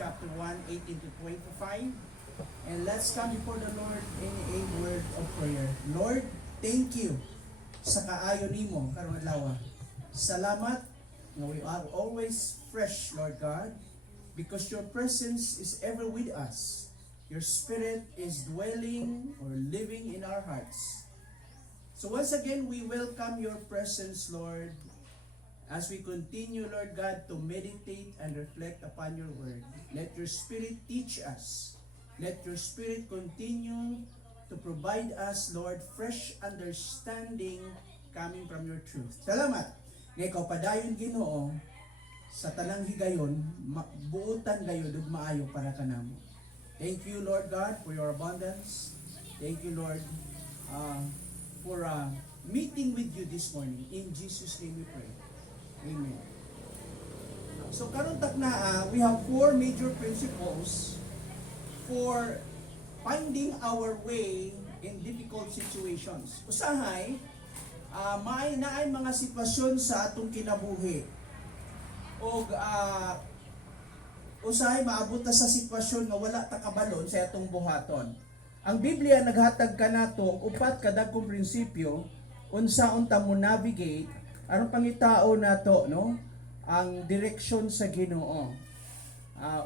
chapter 1, 18 to 25. And let's come before the Lord in a word of prayer. Lord, thank you sa kaayo nimo karong adlaw. Salamat nga we are always fresh, Lord God, because your presence is ever with us. Your spirit is dwelling or living in our hearts. So once again, we welcome your presence, Lord, as we continue, Lord God, to meditate and reflect upon your word. Let your spirit teach us. Let your spirit continue to provide us, Lord, fresh understanding coming from your truth. Salamat. Nga ikaw padayon, Ginoo, sa tanang higayon, buutan gayo ug maayo para kanamo. Thank you, Lord God, for your abundance. Thank you, Lord, for meeting with you this morning. In Jesus' name we pray. Amen. So karon takna, we have four major principles for finding our way in difficult situations. Usahay, naay mga sitwasyon sa atong kinabuhi. O usahay maabot ta sa sitwasyon nga wala ta kabalon sa atong buhaton. Ang Biblia naghatag kanato upat ka dagkong prinsipyo unsaon ta mo navigate aron pangitao nato no ang direksyon sa Ginoo.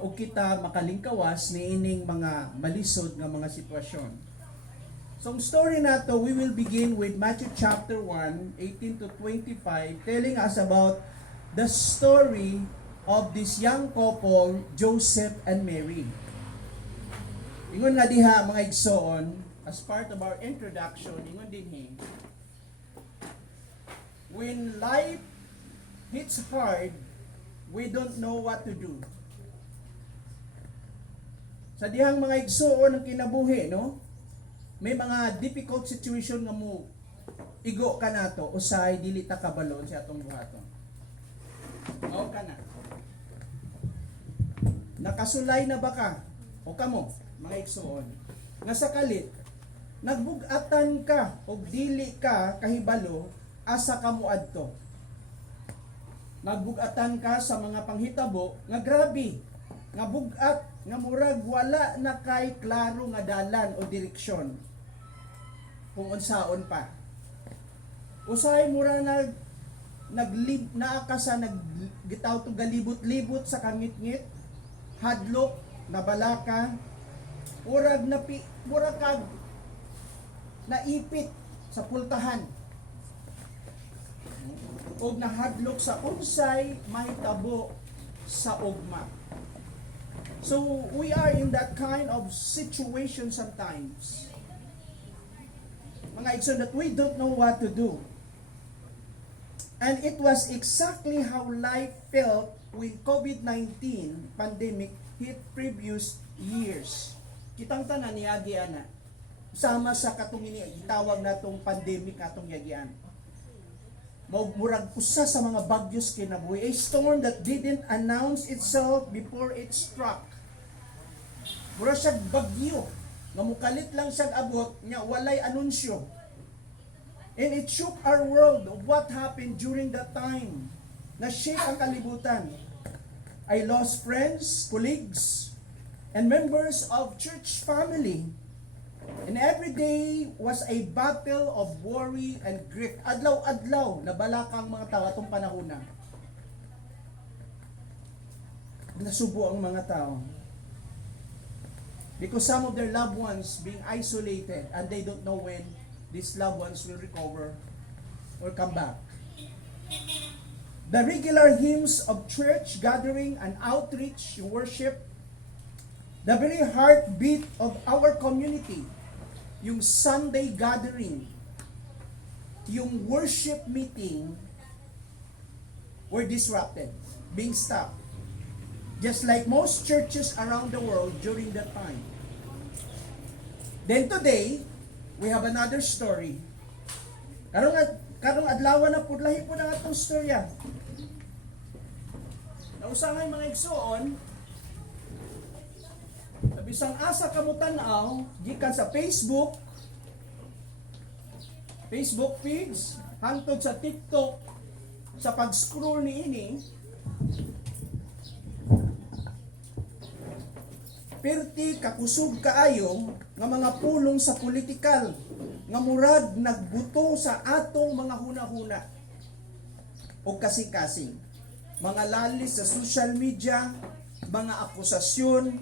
O kita makalingkawas ni ining mga malisod nga mga sitwasyon. So ang story nato, we will begin with Matthew chapter 1, 18 to 25, telling us about the story of this young couple, Joseph and Mary. Ingon nga diha mga igsoon, as part of our introduction, ingon dinhi, when life hits hard, we don't know what to do. Sa dihang mga igsoon ng kinabuhi, no? May mga difficult situation nga mo igo ka nato usay dili ta kabalon sa atong buhaton. Mao kana. Nakasulay na ba ka? O kamo, mga igsoon, nga sa kalit, nagbug-atan ka o dili ka kahibalo asa kamo adto. Nagbug-atan ka sa mga panghitabo nga grabe, nga bug-at, nga murag wala na kay klaro nga dalan o direksyon. Kung unsaon pa. Usay mura naaka sa naggitaw to galibot-libot sa kangit-ngit, hadlok, nabalaka, murag kag naipit sa pultahan. O nahadlok sa unsay mahitabo sa ugma. So we are in that kind of situation sometimes. Mga igsoon, that we don't know what to do. And it was exactly how life felt when COVID-19 pandemic hit previous years. Kitang tanan niagi ana. Sama sa katong gitawag natong pandemic atong yagian. Murag usa sa mga bagyos kinabuhi, a storm that didn't announce itself before it struck. Mura siya bagyo nga mukalit lang siya abot nya walay anunsyo. And it shook our world of what happened during that time. Na-shake ang kalibutan. I lost friends, colleagues, and members of church family. And every day was a battle of worry and grief. Adlaw-adlaw na balakang mga tao atong panahon na. Nasubo ang mga tao. Because some of their loved ones being isolated and they don't know when these loved ones will recover or come back. The regular hymns of church gathering and outreach worship, the very heartbeat of our community, yung Sunday gathering, yung worship meeting, were disrupted, being stopped. Just like most churches around the world during that time. Then today, we have another story. Karong adlaw na pud lahi po ang atong storya. Nausahay mga igsoon, bisang asa kamo tan-aw gikan sa Facebook feeds, hangtod sa TikTok, sa pag-scroll niini, perti kakusog kaayo nga mga pulong sa politikal nga murag nagbuto sa atong mga huna-huna o kasing-kasing. Mga lalis sa social media, mga akusasyon,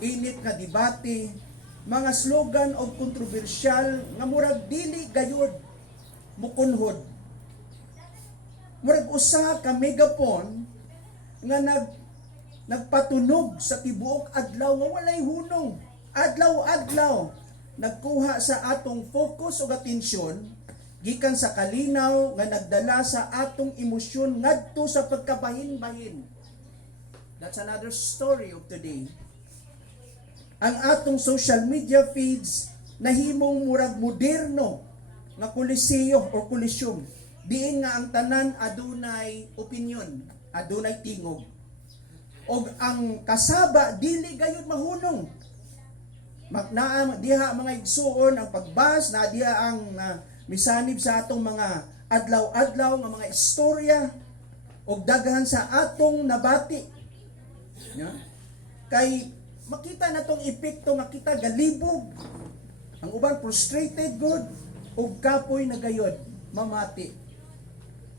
init nga debate, mga slogan o kontrobersyal nga murag dili gayud mukunhod. Murag usa ka megaphone nga nagpatunog sa tibuok adlaw nga walay hunong. Adlaw-adlaw nagkuha sa atong focus ug atensyon gikan sa kalinaw nga nagdala sa atong emosyon ngadto sa pagkabahin-bahin. That's another story of today. Ang atong social media feeds nahimong murag moderno nga koliseo o kolisyum. Diin nga ang tanan adunay opinion, adunay tingog. Og ang kasaba dili gayud mahunong. Diha mga igsuon ang pagbas, na diha ang misanib sa atong mga adlaw-adlaw nga mga istorya og daghan sa atong nabati. Yeah? Kay makita na tong epekto nga kita galibog. Ang uban frustrated good ug kapoy na gayod mamati.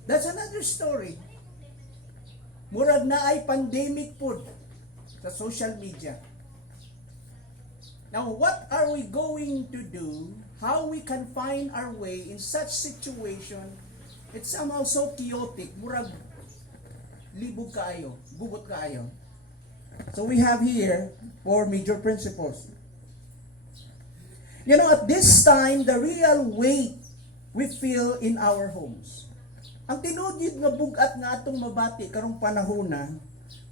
That's another story. Murag na ay pandemic pod sa social media. Now, what are we going to do? How we can find our way in such situation? It's somehow so chaotic. Murag libog kaayo, gubot kaayo. So we have here 4 major principles. You know, at this time, the real weight we feel in our homes. Ang tinuod nga bugat nga atong mabati karong panahona,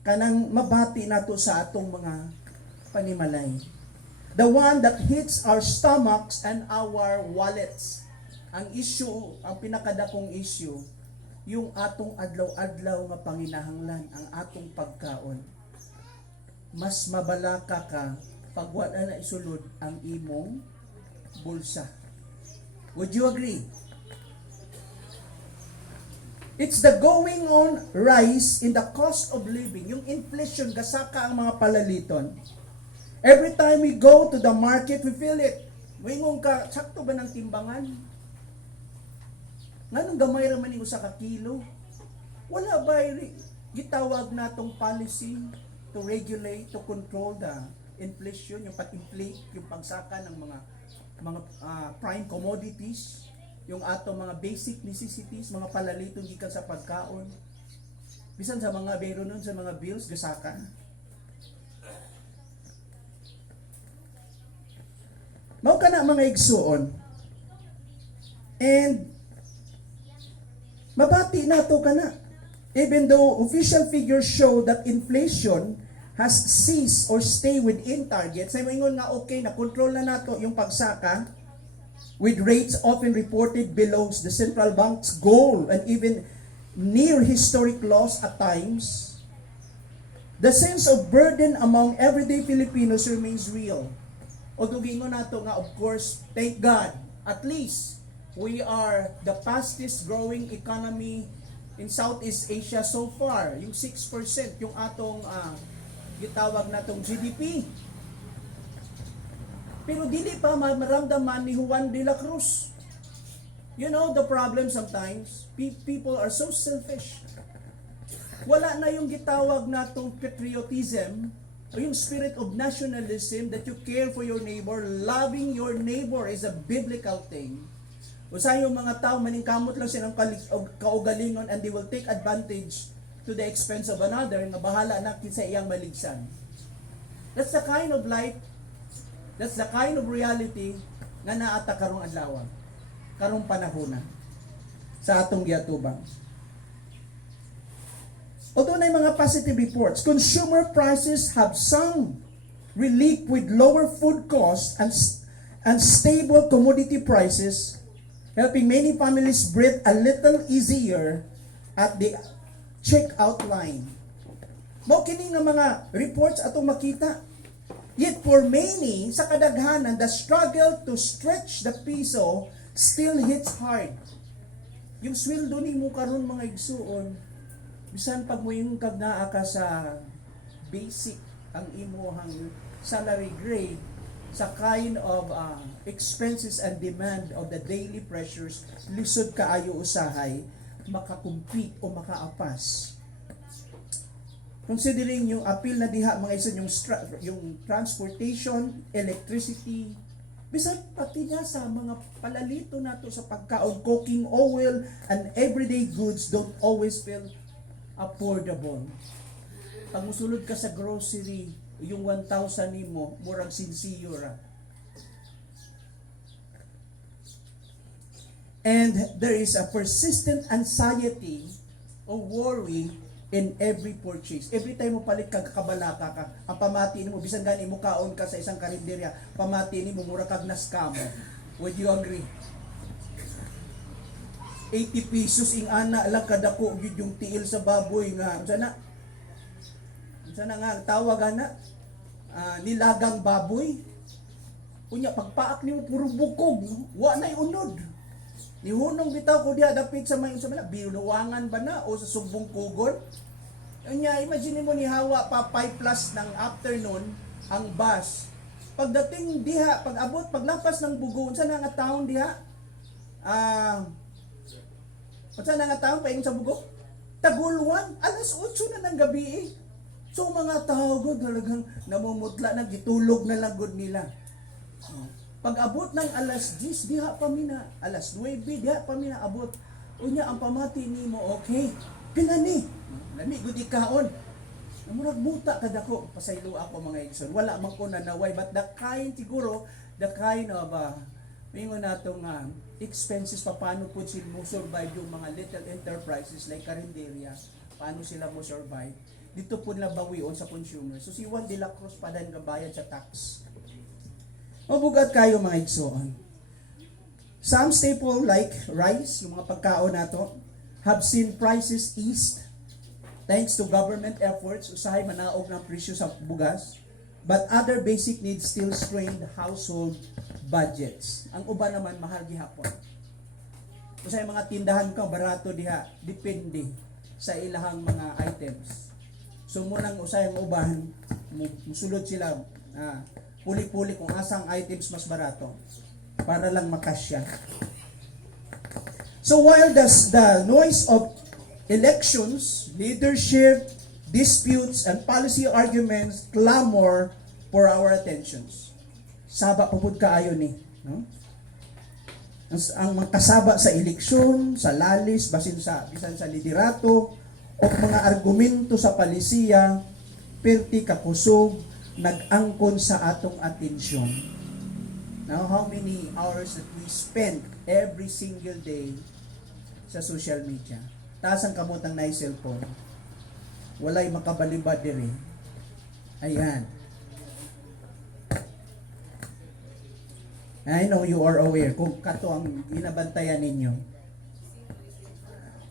kanang mabati nato sa atong mga panimalay. The one that hits our stomachs and our wallets. Ang issue, ang pinakadakong issue, yung atong adlaw-adlaw nga panginahanglan, ang atong pagkaon. Mas mabalaka ka pag wala na isulod ang imong bulsa. Would you agree? It's the going on rise in the cost of living. Yung inflation, gasaka ang mga palaliton. Every time we go to the market, we feel it. Wingong ka, sakto ba ng timbangan? Nganong gamay raman yung usa ka kilo? Wala ba gitawag natong policy to regulate, to control the inflation, yung pag-inflate, yung pagsaka ng mga prime commodities, yung ato mga basic necessities, mga palalitong gikan sa pagkaon. Bisan sa mga bero nun, sa mga bills, gasaka. Mao kana mga igsuon. And mabati nato kana. Even though official figures show that inflation has ceased or stay within targets, ay moingon nga okay, na control na nato yung pagsaka, with rates often reported below the central bank's goal and even near historic lows at times, the sense of burden among everyday Filipinos remains real. Although gingon nato nga, of course, thank God, at least we are the fastest growing economy in Southeast Asia so far. Yung 6%, yung atong gitawag natong GDP. Pero dili pa maramdaman ni Juan de la Cruz. You know the problem sometimes, people are so selfish. Wala na yung gitawag natong patriotism o yung spirit of nationalism that you care for your neighbor. Loving your neighbor is a biblical thing. Usa yung mga tao maningkamot lang silang kaugalingon and they will take advantage to the expense of another nga bahala na sa iyang maligsan. That's the kind of life, that's the kind of reality nga naata karong adlaw, karong panahona sa atong giatubang. Although na mga positive reports, consumer prices have some relief with lower food costs and stable commodity prices, helping many families breathe a little easier at the checkout line. Mao kini nga mga reports atong makita. Yet for many, sa kadaghanan, the struggle to stretch the piso still hits hard. Yung sweldo nimo karon mga igsuon, bisan pag mo yung kagnaa ka sa basic ang imuhang salary grade sa kind of expenses and demand of the daily pressures, lisod kaayo usahay makakumpit o makaapas. Considering yung appeal na diha mga isa yung transportation, electricity, bisan pati niya sa mga palalito nato sa pagkaon, cooking oil and everyday goods don't always feel affordable. Pag musulod ka sa grocery, yung 1,000 nimo murag sinsiyo ra. And there is a persistent anxiety or worry in every purchase. Every time mo palit kag kabalaka ka, ang pamati nimo bisan gani mo kaon ka sa isang karinderya, pamati nimo mura kag naskamo. Would you agree? 80 pesos ing ana lang kadako gyud yung tiil sa baboy nga sana nga tawag ana nilagang baboy. Unya pagpaak nimo puro bukog, wa nay unod. Nihunong bitaw ko diha dapit sa may sa binuwangan ba na o sa subong kugon. Unya imagine mo ni hawa pa 5 plus ng afternoon ang bus. Pagdating diha, pag-abot, paglapas ng bugo, unsa na nga taon diha? Unsa na nga taon paingon sa bugo? Tagulwan, alas 8 na ng gabi eh. So mga tao god talagang namumutla na gitulog na lang gud nila. Pag-abot ng alas 10 diha pa mina, alas 9 diha pa mina abot. Unya ang pamati nimo, okay. Pila ni? Lami gud ikaon. Murag buta kadako pasaylo ako mga igsoon. Wala man ko nanaway but the kind of mingon natong expenses paano po sila mo survive yung mga little enterprises like karinderya. Paano sila mo survive? Dito po na bawion sa consumer. So si Juan de la Cruz pa din gabayad sa tax. Mabugat kayo mga igsoon. Some staple like rice, yung mga pagkaon nato, have seen prices eased thanks to government efforts, usahay manaog ng presyo sa bugas, but other basic needs still strained household budgets. Ang uban naman mahal gihapon. Usahay mga tindahan ka barato diha, depende sa ilahang mga items. So munang usahay ang uban, musulod sila puli-puli kung asang items mas barato para lang makasya. So while the noise of elections, leadership, disputes, and policy arguments clamor for our attentions. Saba pupud kaayo ni, no? Ang makasaba sa eleksyon, sa lalis, bisan sa liderato, o mga argumento sa palisiya, perti kakusog, nag-angkon sa atong atensyon. Now, how many hours that we spend every single day sa social media? Taas ang kamotang na cellphone. Walay makabalibad diri. Ayan. I know you are aware kung kato ang ginabantayan ninyo.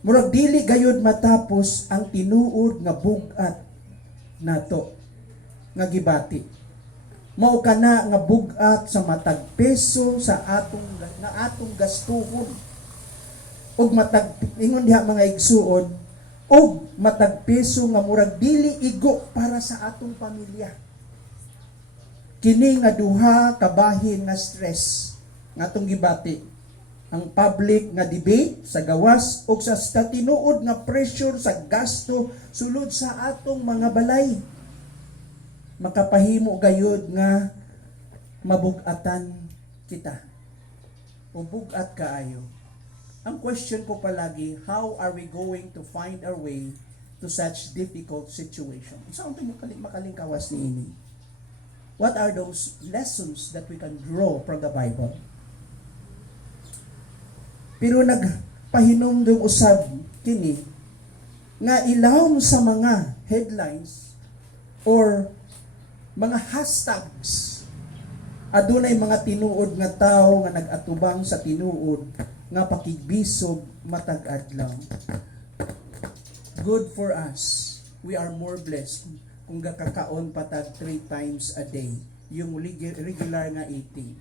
Murag dili gayud matapos ang tinuod nga bugat nato nga gibati. Mao kana nga bugat sa matag peso sa atong gastuhon. Og matag ingon diha mga igsuon, og matag peso nga murag dili igo para sa atong pamilya. Kini nga duha kabahin nga stress nga atong gibati. Ang public nga debate sa gawas og sa tinuod nga pressure sa gasto sulod sa atong mga balay. Makapahimo gayud nga mabugatan kita. O bugat kaayo. Ang question ko palagi, how are we going to find our way to such difficult situation? Isa ang makalingkawas ni ini. What are those lessons that we can draw from the Bible? Pero nagpahinumdum usab kini nga ilawom sa mga headlines or mga hashtags adunay mga tinuod nga tawo nga nagatubang sa tinuod nga pakigbisog matag adlaw. Good for us. We are more blessed kung gakakaon patag 3 times a day. Yung regular nga eating.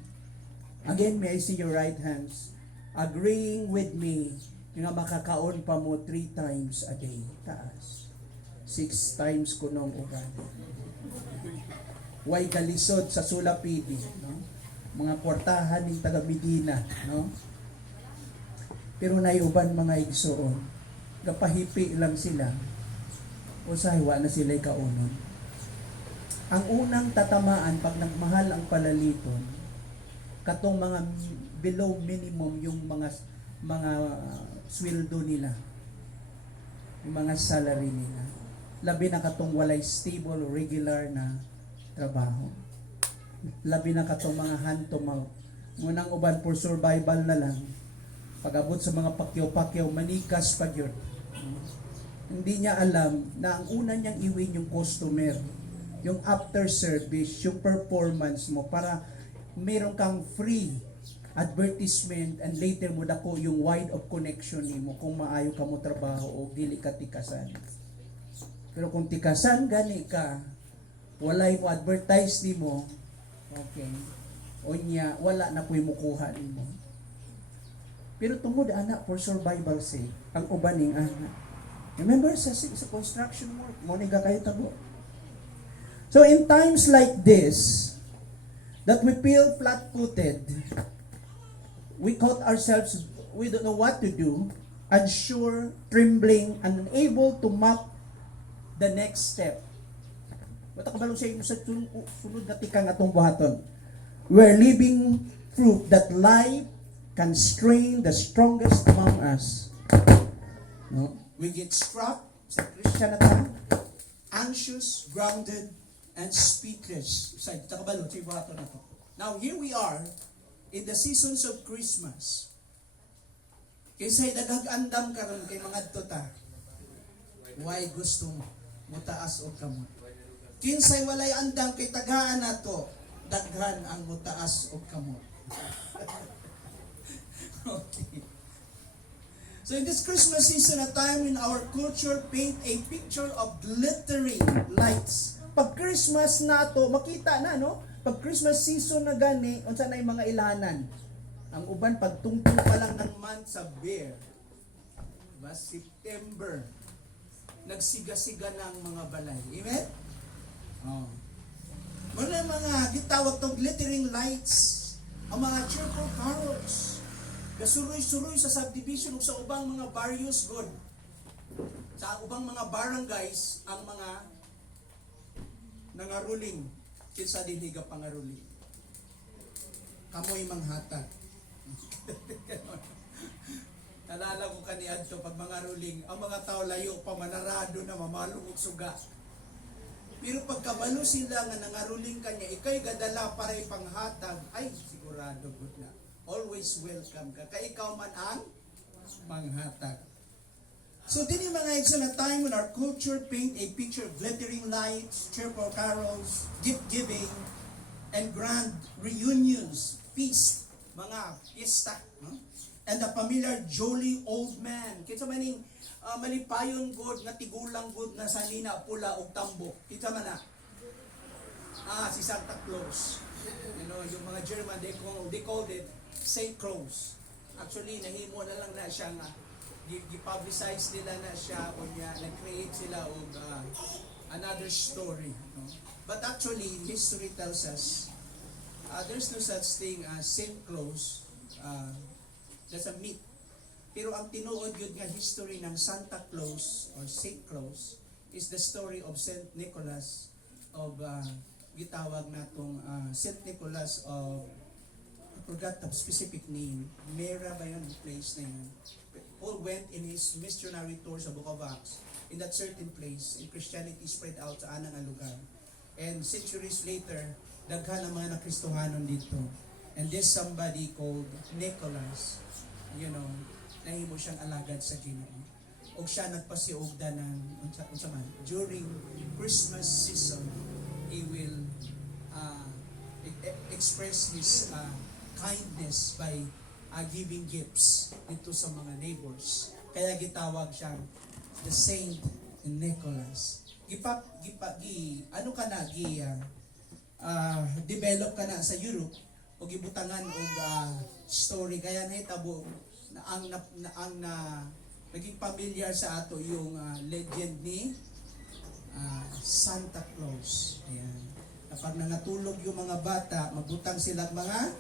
Again, may I see your right hands agreeing with me nga makakaon pa mo 3 times a day. Taas. 6 times kunong ugan. way galisod sa sulapidi, no? Mga kwartahan ng taga Medina, no? Pero naiuban mga igsoon, gapahipi lang sila, usahay wa na sila'y kaunon. Ang unang tatamaan pag nagmahal ang palaliton, katong mga below minimum yung mga sweldo nila, yung mga salary nila. Labi na katong walay stable, regular na trabaho. Labi na katong mga hand to mouth. Munang uban for survival na lang. Pag-abot sa mga pakyaw-pakyaw, manikas pag yun. Hindi niya alam na ang una niyang iwin yung customer, yung after service, yung performance mo para meron kang free advertisement and later mo dako yung wide of connection nimo kung maayo ka mo trabaho o dili ka tikasan. Pero kung tikasan gani ka, walay mo advertise nimo, okay, o niya, wala na po'y mukuha nimo. Pero tungod anak for survival sake, ang ubaning anak. Remember sa construction work, mo ni kakahitabo. So in times like this, that we feel flat-footed, we caught ourselves, we don't know what to do, unsure, trembling, and unable to map the next step. Bata kabalo sa inyo sa sunod na tikang atong buhaton. We're living proof that life can strain the strongest among us. No? We get struck sa Christian na tayo, anxious, grounded, and speechless. Sa kabalo sa buhaton na to. Now here we are in the seasons of Christmas. Kisay dagag-andam karon kay mga tota. Why gusto mo mutaas o kamot? Kinsay walay andam kay tagaan nato, daghan ang mutaas o kamot. Okay. So in this Christmas season, a time when our culture paint a picture of glittering lights. Pag Christmas nato, makita na no? Pag Christmas season na gani, unsa na yung mga ilanan. Ang uban pagtungtong pa lang ng month sa bear. Diba? September. Nagsiga-siga ng mga balay. Amen? Oh. Muna mga gitawag tong glittering lights. Ang mga cheerful carols. Gasuroy-suroy sa subdivision o sa ubang mga barrios good. Sa ubang mga barangays, ang mga nangaruling. Kinsa din higa pangaruling. Kamoy manghatag. Nalala ko kaniadto pag mga ruling, ang mga tao layo pa manarado na mamalong og suga. Pero pagkabalo sila nga nangaruling kanya, ikay gadala para ipanghatag, ay sigurado good na. Always welcome ka. Kaya ikaw man ang manghatag. So din yung mga igsoon na time when our culture paint a picture of glittering lights, cheerful carols, gift-giving, and grand reunions, feast, mga fiesta, no? And the familiar jolly old man. Kita maning malipayon good na tigulang good na sanina pula og tambok. Kita man na. Si Santa Claus. You know, yung mga German they called it Saint Claus. Actually nahimo na lang na siya nga gi-publicize nila na siya o niya nag-create sila og another story, no? But actually history tells us there's no such thing as Saint Claus. That's a myth. Pero ang tinuod yun nga history ng Santa Claus or Saint Claus is the story of Saint Nicholas of gitawag natong Saint Nicholas of I forgot the specific name. Mera ba yun the place na yun? Paul went in his missionary tour sa Book of Acts in that certain place and Christianity spread out sa anang lugar. And centuries later, daghan ang mga nakristohanon dito. And this somebody called Nicholas, you know, nahimo siyang alagad sa Ginoo. O siya nagpasiugda ng unsa man during Christmas season, he will express his kindness by giving gifts dito sa mga neighbors. Kaya gitawag siyang the Saint Nicholas. Ano ka na develop ka na sa Europe o gibutangan og story kaya nahitabo na naging familiar sa ato yung legend ni Santa Claus. Ayan. Kapag nangatulog yung mga bata, magbutang sila mga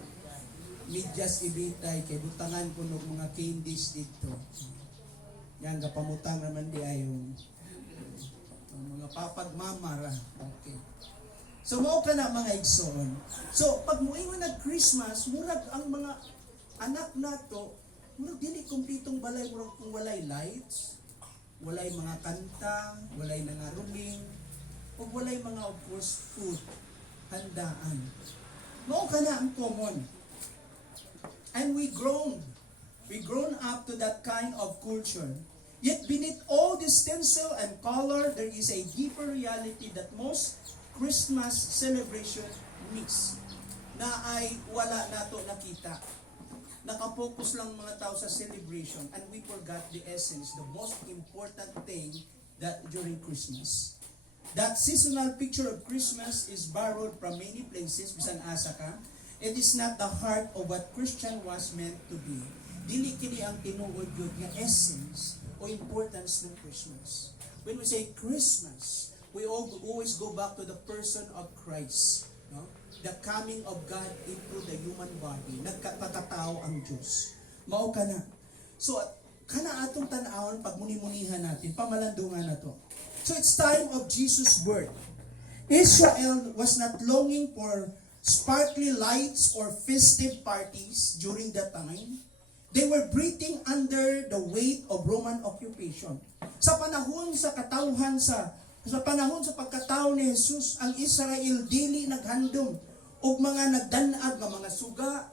medyas ibitay, kay butangan ko ng mga candies dito. Yan, kapamutang naman di ay yung mga papagmamara. Okay. So, mao ka na mga igsoon. So, pag muingon na Christmas, murag ang mga anak nato, murag dili kumpletong balay, murag kung walay lights, walay mga kanta, walay nangaruling, o walay mga, of course, food, handaan. Mao ka na ang common. And we grown up to that kind of culture. Yet beneath all this tinsel and color, there is a deeper reality that most Christmas celebration miss. Na ay wala nato nakita. Nakapokus lang mga tao sa celebration and we forgot the essence, the most important thing that during Christmas. That seasonal picture of Christmas is borrowed from many places, bisan asa ka. It is not the heart of what Christian was meant to be. Dili kini ang tinuod yun nga essence o importance ng Christmas. When we say Christmas, we always go back to the person of Christ. No? The coming of God into the human body. Nagkatao ang Diyos. Mao ka na. So, kana atong tan-awon pag muni-munihan natin, pamalandungan na to. So, it's time of Jesus' birth. Israel was not longing for sparkly lights or festive parties during that time. They were breathing under the weight of Roman occupation. Sa panahon sa katawhan sa panahon sa pagkatao ni Jesus, ang Israel dili naghandom og mga nagdanag nga mga suga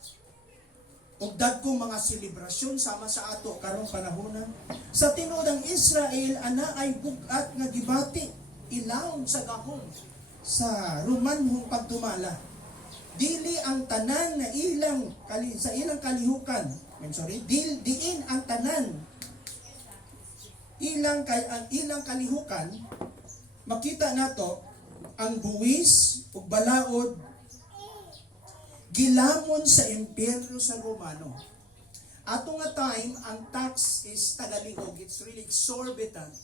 og dagkong mga selebrasyon sama sa ato karong panahon. Sa tinuod ang Israel ana ay bugat nga gibati ilawom sa gahom sa Romanhong pagdumala. Dili ang tanan na sa ilang kalihukan. Diin ang tanan ang ilang kalihukan. Makita nato ang buwis ug balaod gilamon sa imperyo sa Romano. Ato nga time ang tax is tagalingog, it's really exorbitant.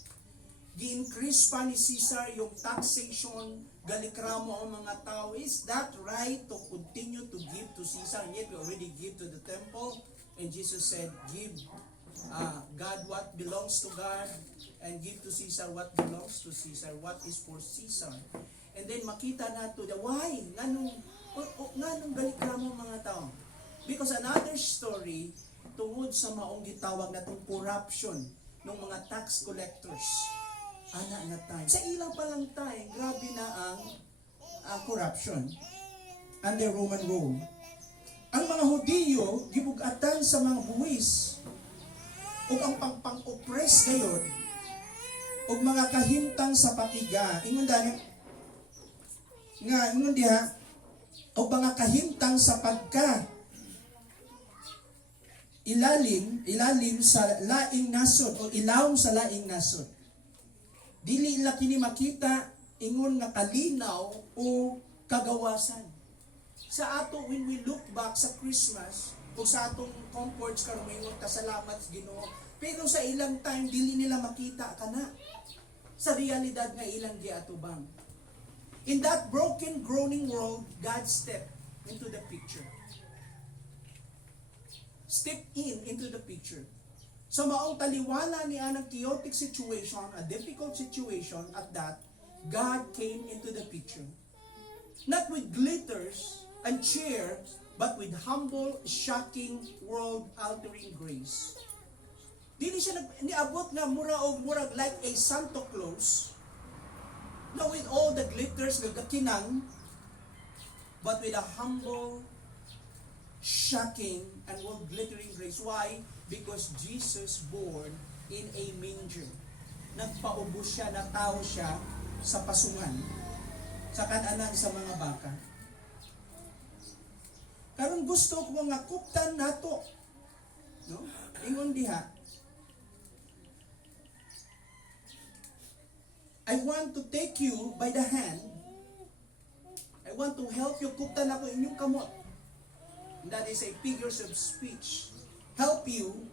Gi-increase pa ni Caesar yung taxation, galikramo ang mga tao. Is that right to continue to give to Caesar? And yet we already give to the temple. And Jesus said, give God what belongs to God and give to Caesar what belongs to Caesar, what is for Caesar. And then makita nato the why nganong galikramo mga tao. Because another story tungod sa maong gitawag natong corruption ng mga tax collectors. Ana nga time. Sa ilang palang time, grabe na ang corruption under Roman rule. Ang mga Hudiyo gibugatan sa mga buwis ug ang pang-oppress gayon ug mga kahimtang sa pakiga. Ingon diha ug mga kahimtang sa pagka ilalim sa laing nasod o ilawom sa laing nasod. Dili ila kini makita ingon nga kalinaw o kagawasan. Sa ato when we look back sa Christmas o sa atong comforts karon ingon kasalamat sa Ginoo, pero sa ilang time dili nila makita kana sa realidad nga ilang giatubang. In that broken, groaning world, God stepped into the picture. Step into the picture. So maong taliwala ni anang chaotic situation, a difficult situation at that, God came into the picture. Not with glitters and cheer, but with humble, shocking, world-altering grace. Dili siya niabot na murag like a Santa Claus, na with all the glitters, gagakinang, but with a humble, shocking, and world-glittering grace. Why? Because Jesus born in a manger. Nagpaubos siya, natawo siya sa pasungan, sa kananan sa mga baka. Karon gusto ko nga kuptan nato. No? Ingon diha. I want to take you by the hand. I want to help you kuptan ako inyong kamot. And that is a figures of speech. Help you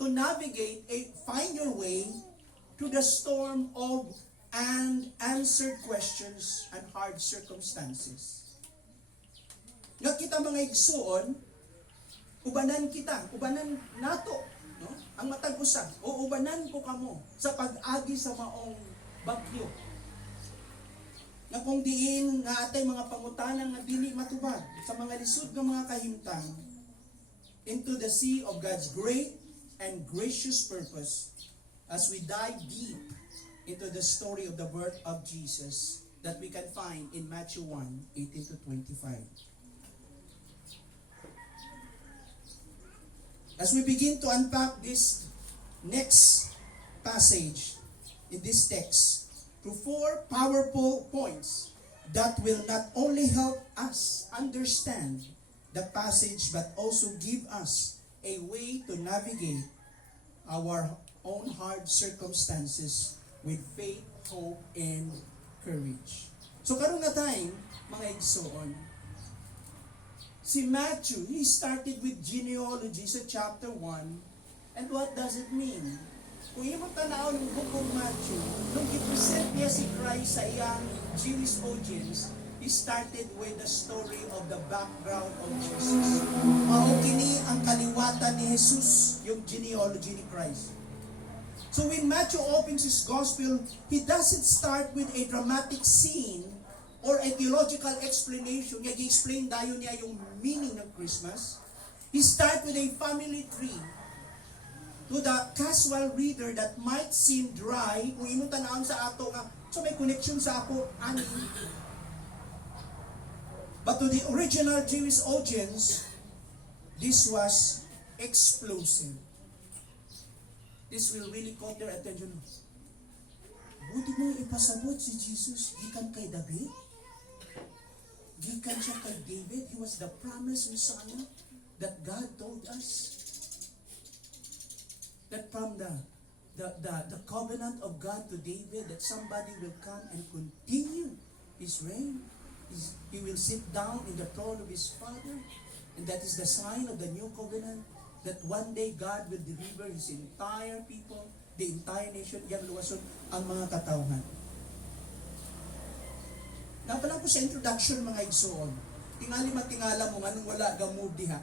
to navigate, find your way to the storm of and answered questions and hard circumstances. Nga kita mga igsuon, ubanan nato, no? Ang matag usa, o ubanan ko kamo sa pag-agi sa maong bagyo. Nga kung diin nga atay mga pangutana nga dili matubag sa mga lisod nga mga kahimtang into the sea of God's great and gracious purpose as we dive deep into the story of the birth of Jesus that we can find in Matthew 1:18 to 25. As we begin to unpack this next passage in this text, to 4 powerful points that will not only help us understand the passage but also give us a way to navigate our own hard circumstances with faith, hope, and courage. So karon nga time, mga igsoon, si Matthew, he started with genealogy sa chapter 1. And what does it mean? Kung imo tanaw ng book of Matthew, nung i-present niya si Christ sa iyang Jewish audience, he started with the story of the background of Jesus. Mao kini ang kaliwatan ni Jesus, yung genealogy ni Christ. So when Matthew opens his gospel, he doesn't start with a dramatic scene or a theological explanation. I-explain dayon niya yung meaning ng Christmas. He starts with a family tree. To the casual reader that might seem dry, kung imong tanawon sa ato nga, so may connection sa ako, ani. But to the original Jewish audience, this was explosive. This will really caught their attention. Buti mo ipasabot si Jesus, gikan kay David? Gikan siya kay David? He was the promised Messiah that God told us. That from the covenant of God to David, that somebody will come and continue his reign. He will sit down in the throne of his father. And that is the sign of the new covenant, that one day God will deliver his entire people, the entire nation, yang luwason ang mga katawhan. Napalang ko sa introduction, mga igsoon. Tingali matingala mo, anong wala ga move diha.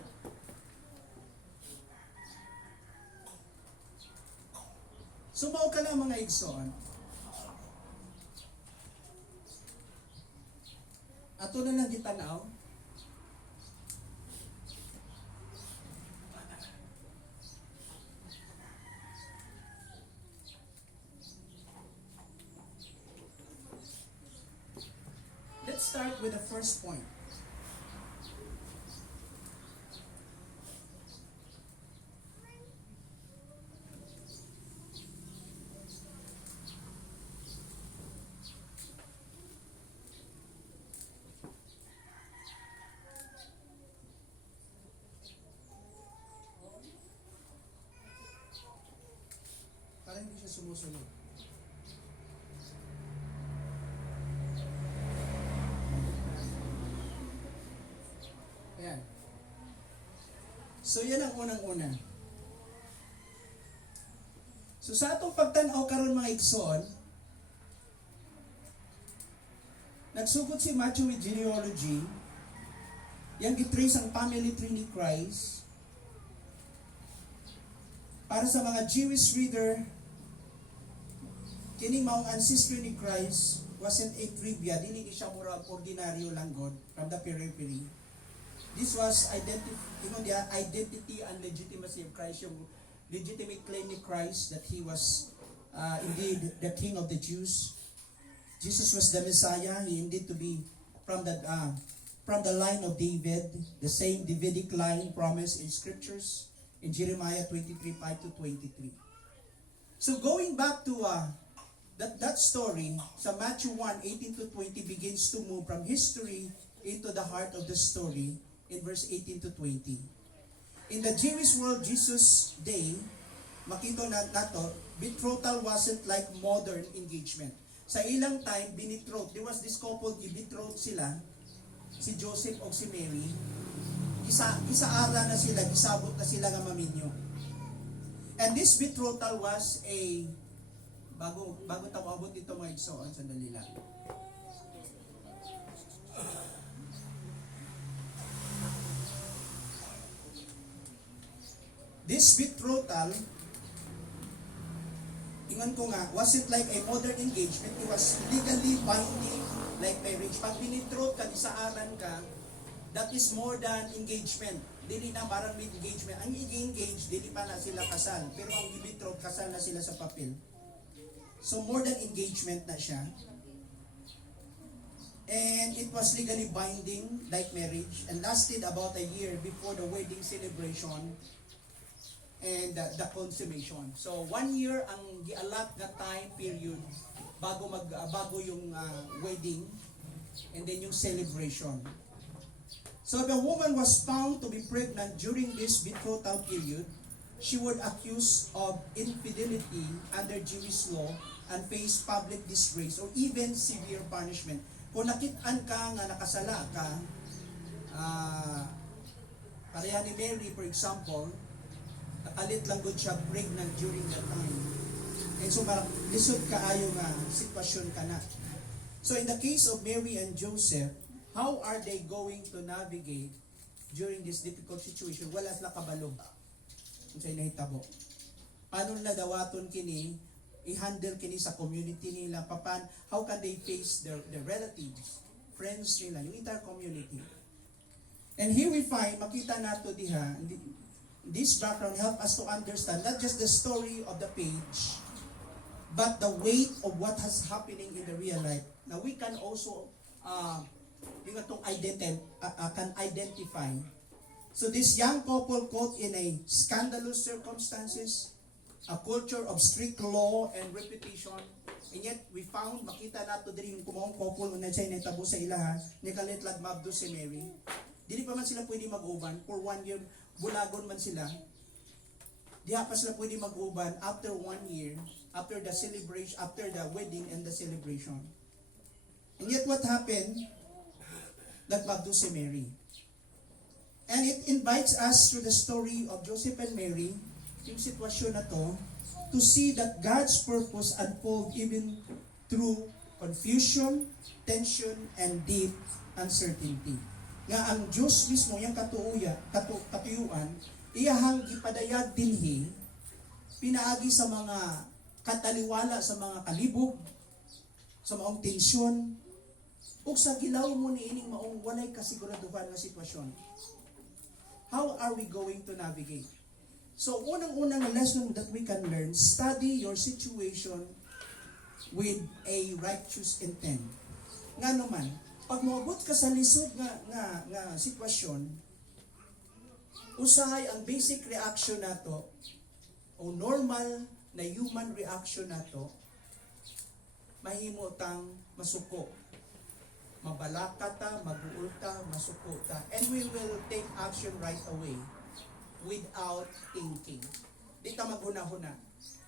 Sumaw ka lang, mga igsoon. Ato na lang gitanaw. Let's start with the first point. Para hindi siya sumusunod. Ayan. So yan ang unang-una. So sa atong pagtanaw karon, mga igsoon, nagsugod si Matthew with genealogy, yang gitrace ang family tree ni Christ. Para sa mga Jewish reader, kining maong ancestry ni Christ wasn't a trivia, dili siya mura ordinaryo lang God from the periphery. This was identity and legitimacy of Christ, yung legitimate claim ni Christ that he was indeed the King of the Jews. Jesus was the Messiah. He indeed to be from the line of David, the same Davidic line promised in scriptures in Jeremiah 23:5 to 23. So going back to that story, sa Matthew 1:18 to 20 begins to move from history into the heart of the story in verse 18 to 20. In the Jewish world, Jesus' day, makita nato, betrothal wasn't like modern engagement. Sa ilang time, binitroth. There was this couple, gibitroth sila, si Joseph o si Mary. Gisaara na sila, gisabot na sila nga maminyo. And this betrothal was a bago tayo abot dito mga igsoon, sandali lang. This betrothal, ingon ko nga, wasn't like a modern engagement. It was legally binding like marriage. Pag binitroth ka, isaaran ka, that is more than engagement. Dili na parang may engagement. Ang i-engage, dili pa na sila kasal. Pero ang i-betroth, kasal na sila sa papel. So more than engagement na siya. And it was legally binding like marriage and lasted about a year before the wedding celebration and the consummation. So 1 year ang gialat na time period bago yung wedding and then yung celebration. So the woman was found to be pregnant during this betrothal period. She would accuse of infidelity under Jewish law and face public disgrace or even severe punishment. Kung nakitaan ka nga nakasala ka, pareha ni Mary for example, nakalit lang good siya pregnant during that time. And so lisod kaayo nga sitwasyon ka na. So in the case of Mary and Joseph, how are they going to navigate during this difficult situation? Wala sila kabalo. Kung sa'yo nahitabo. Paano nila dawaton kini, i-handle kini sa community nila, how can they face their relatives, friends nila, yung entire community. And here we find, makita nato diha, this background help us to understand not just the story of the page, but the weight of what has happening in the real life. Now we can also can identify. So this young couple caught in a scandalous circumstances, a culture of strict law and reputation, and yet we found, makita nato diri yung kumawang couple na siya initabo sa ilaha, ni kalitlag mabdo si Mary. Dili pa man sila pwede mag-uban for 1 year, bulagon man sila. Diha pa sila pwede mag-uban after 1 year, after the celebration, after the wedding and the celebration. And yet what happened? Nagmabdo si Mary. And it invites us through the story of Joseph and Mary, yung sitwasyon na to see that God's purpose unfold even through confusion, tension, and deep uncertainty. Nga ang Diyos mismo, yung katuyuan, iyahang gipadayag dinhi, pinaagi sa mga kataliwala, sa mga kalibog, sa maong tensyon, ug sa gilaw mo ni ining maong walay kasiguraduhan nga sitwasyon. How are we going to navigate? So, unang-unang lesson that we can learn, study your situation with a righteous intent. Nga naman, pag moabot ka sa lisod nga sitwasyon, usahay ang basic reaction nato o normal na human reaction nato, mahimo tang masuko. Mabalaka ta, mag-uul ta, masuko ta, and we will take action right away without thinking. Di ta maghuna-huna.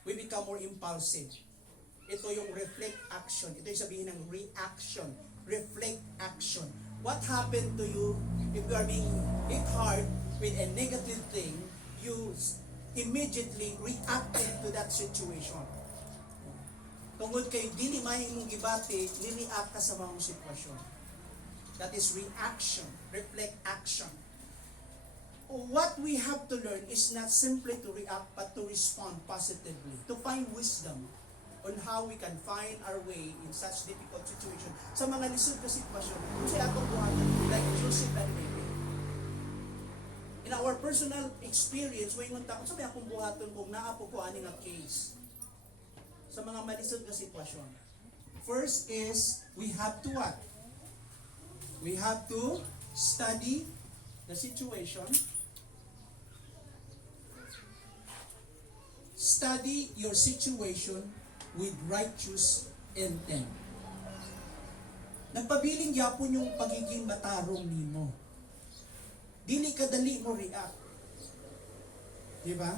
We become more impulsive. Ito yung reflect action. Ito yung sabihin ng reaction. Reflect action. What happened to you if you are being hit hard with a negative thing, you immediately reacted to that situation. Tungod kay dili may mong gibati, ni-react ka sa mga sitwasyon. That is reaction, reflect action. What we have to learn is not simply to react but to respond positively, to find wisdom on how we can find our way in such difficult situation. Sa mga lisod na sitwasyon, kung siya atong buhatan, like Joseph and Mary. In our personal experience, way ngon ta, sabi akong buhaton kung naapo ko ani nga case sa mga malisod na sitwasyon. First is, we have to what? We have to study the situation. Study your situation with righteous intent. Nagpabiling yapon yung pagiging matarong nimo. Dili kadali mo react. Diba?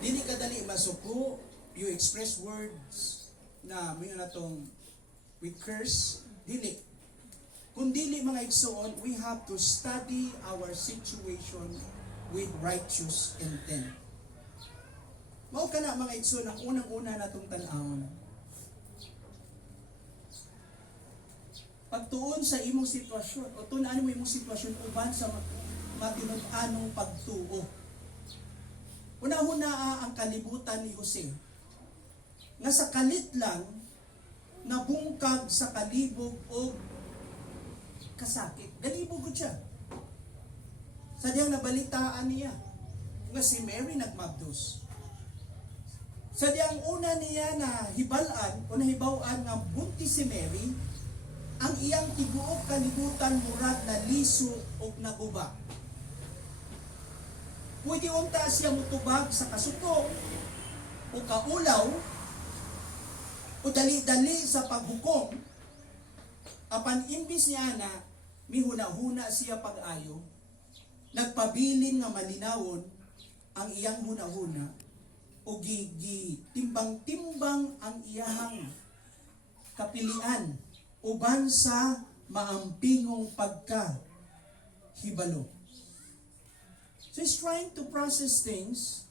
Dili kadali masuko, you express words na may na tong with curse, dili. Kung dili mga igsoon, we have to study our situation with righteous intent. Mao ka na mga igsoon ang unang-una natong tan-awon. Pagtuon sa imong sitwasyon o tunan mo imong sitwasyon uban sa matinud-anong pagtuo. Una-una ang kalibutan ni Jose. Nga sa kalit lang nabungkag sa kalibog o kasakit. Galibog ko siya. Sa diyang nabalitaan niya nga si Mary nagmabdos. Sa diyang una niya na hibalan o nahibawan nga buntis si Mary, ang iyang tibuok kalibutan murag na liso o naguba. Pwede unta siya mutubag sa kasukong o kaulaw o dali-dali sa paghukom. Apan imbis niya na mihuna-huna siya pag-ayo, nagpabilin nga malinawon ang iyang huna-huna o timbang-timbang ang iyahang kapilian uban sa maampingong pagka-hibalo. So he's trying to process things.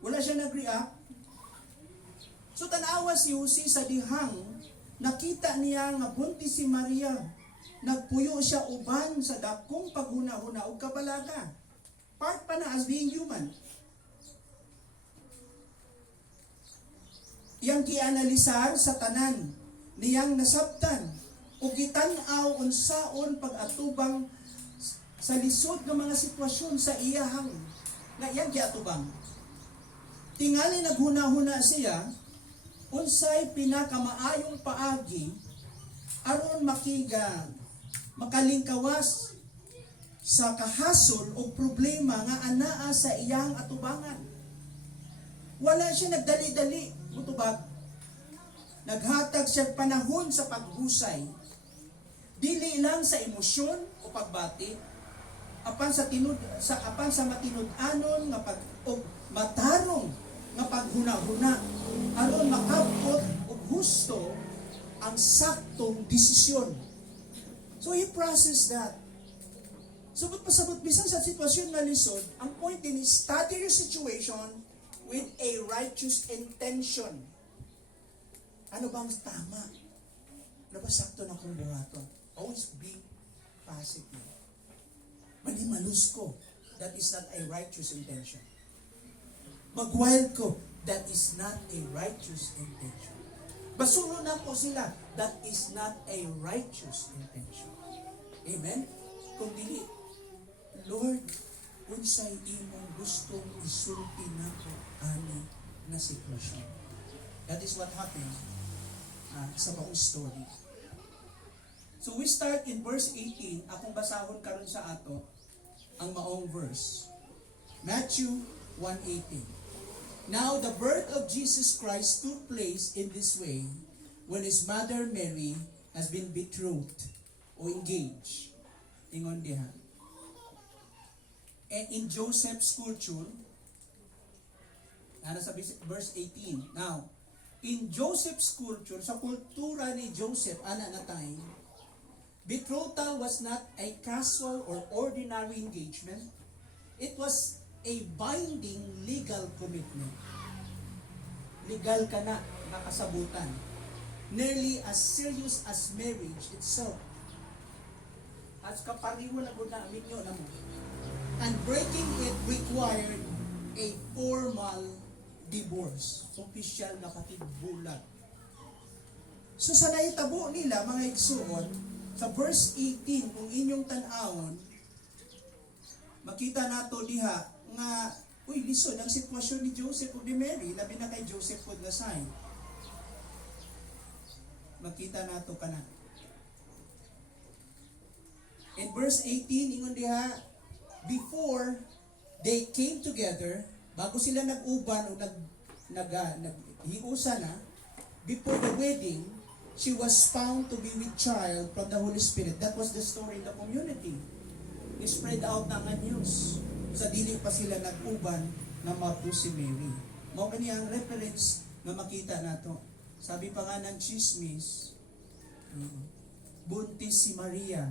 Wala siya nag-react. So tanawa si Jose sa dihang, nakita niya nga buntis si Maria. Nagpuyo siya uban sa dakong paghuna-huna o kabalaga. Part pa na as being human. Iyang gianalisar sa tanan, niyang nasabtan, o gitan-aw unsaon pag-atubang sa lisod ng mga sitwasyon sa iyahang na iyang giatubang. Tingali naghuna-huna siya, unsay pinakamaayong paagi aron makalingkawas sa kahasol o problema nga anaa sa iyang atubangan. Wala siya nagdali-dali mutubag. Naghatag siya panahon sa paghusay. Dili lang sa emosyon o pagbati, apan sa matinud-anon nga matarong nga paghuna-huna aron makabot og husto ang saktong desisyon. So he processed that. Subot pasabot bisan sa sitwasyon nga lisod, ang point din is study your situation with a righteous intention. Ano bang tama? Ano ba sakto na kong buhaton? Always be positive. Manimalus ko, that is not a righteous intention. Magwild ko, that is not a righteous intention. Basulo na po sila, that is not a righteous intention. Amen? Kung dili, Lord, unsay imong gustong isulti nako ani na sitwasyon. That is what happened sa maong story. So we start in verse 18. Akong basahon karon sa ato ang maong verse. Matthew 1:18. Now the birth of Jesus Christ took place in this way when his mother Mary has been betrothed o engaged. Ingon diha. And in Joseph's culture, sa verse 18. Now, in Joseph's culture, sa kultura ni Joseph, ana na time, betrothal was not a casual or ordinary engagement. It was a binding legal commitment. Legal ka na, nakasabutan. Nearly as serious as marriage itself. As kapariho na gud na minyo na mo. And breaking it required a formal divorce. Official na patidbulag. So sa naitabo nila, mga igsuon, sa verse 18, kung inyong tan-awon, makita nato diha nga, lisod ang sitwasyon ni Joseph o ni Mary, labi na kay Joseph po na sign. Makita nato ka na. In verse 18, ingon diha, before they came together, bago sila nag-uban o naghiusa na, before the wedding, she was found to be with child from the Holy Spirit. That was the story in the community. It spread out na nga news. Sa dili pa sila nag-uban na mapo si Mary. Mao kani ang reference na makita nato. Sabi pa nga ng chismis, buntis si Maria.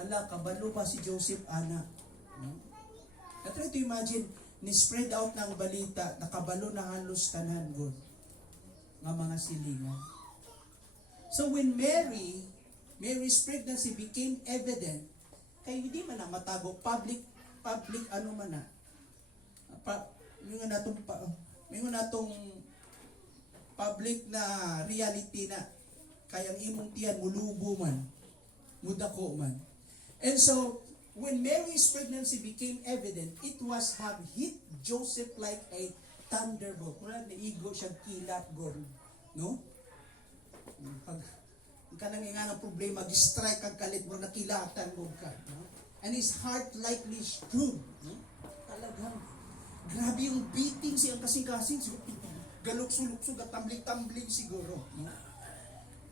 Ala, kabalo pa si Joseph anak. I try to imagine, ni spread out ng balita, nakabalo na halos tanan good nga mga silingan. So when Mary's pregnancy became evident, kay hindi man na matago, public ano man na, may natong public na reality na, kayang imong tiyan, mulubo man, mudako man. And so, when Mary's pregnancy became evident, it was have hit Joseph like a thunderbolt. Mula naigo siyang kilat gold. No? Pag kanang nga ng problema, distrike ang kalit mo, nakilatan mo ka. No? And his heart likely stood. No? Talagang, grabe yung beating siyang kasing-kasing. Galukso-lukso, tambling-tambling siguro. No?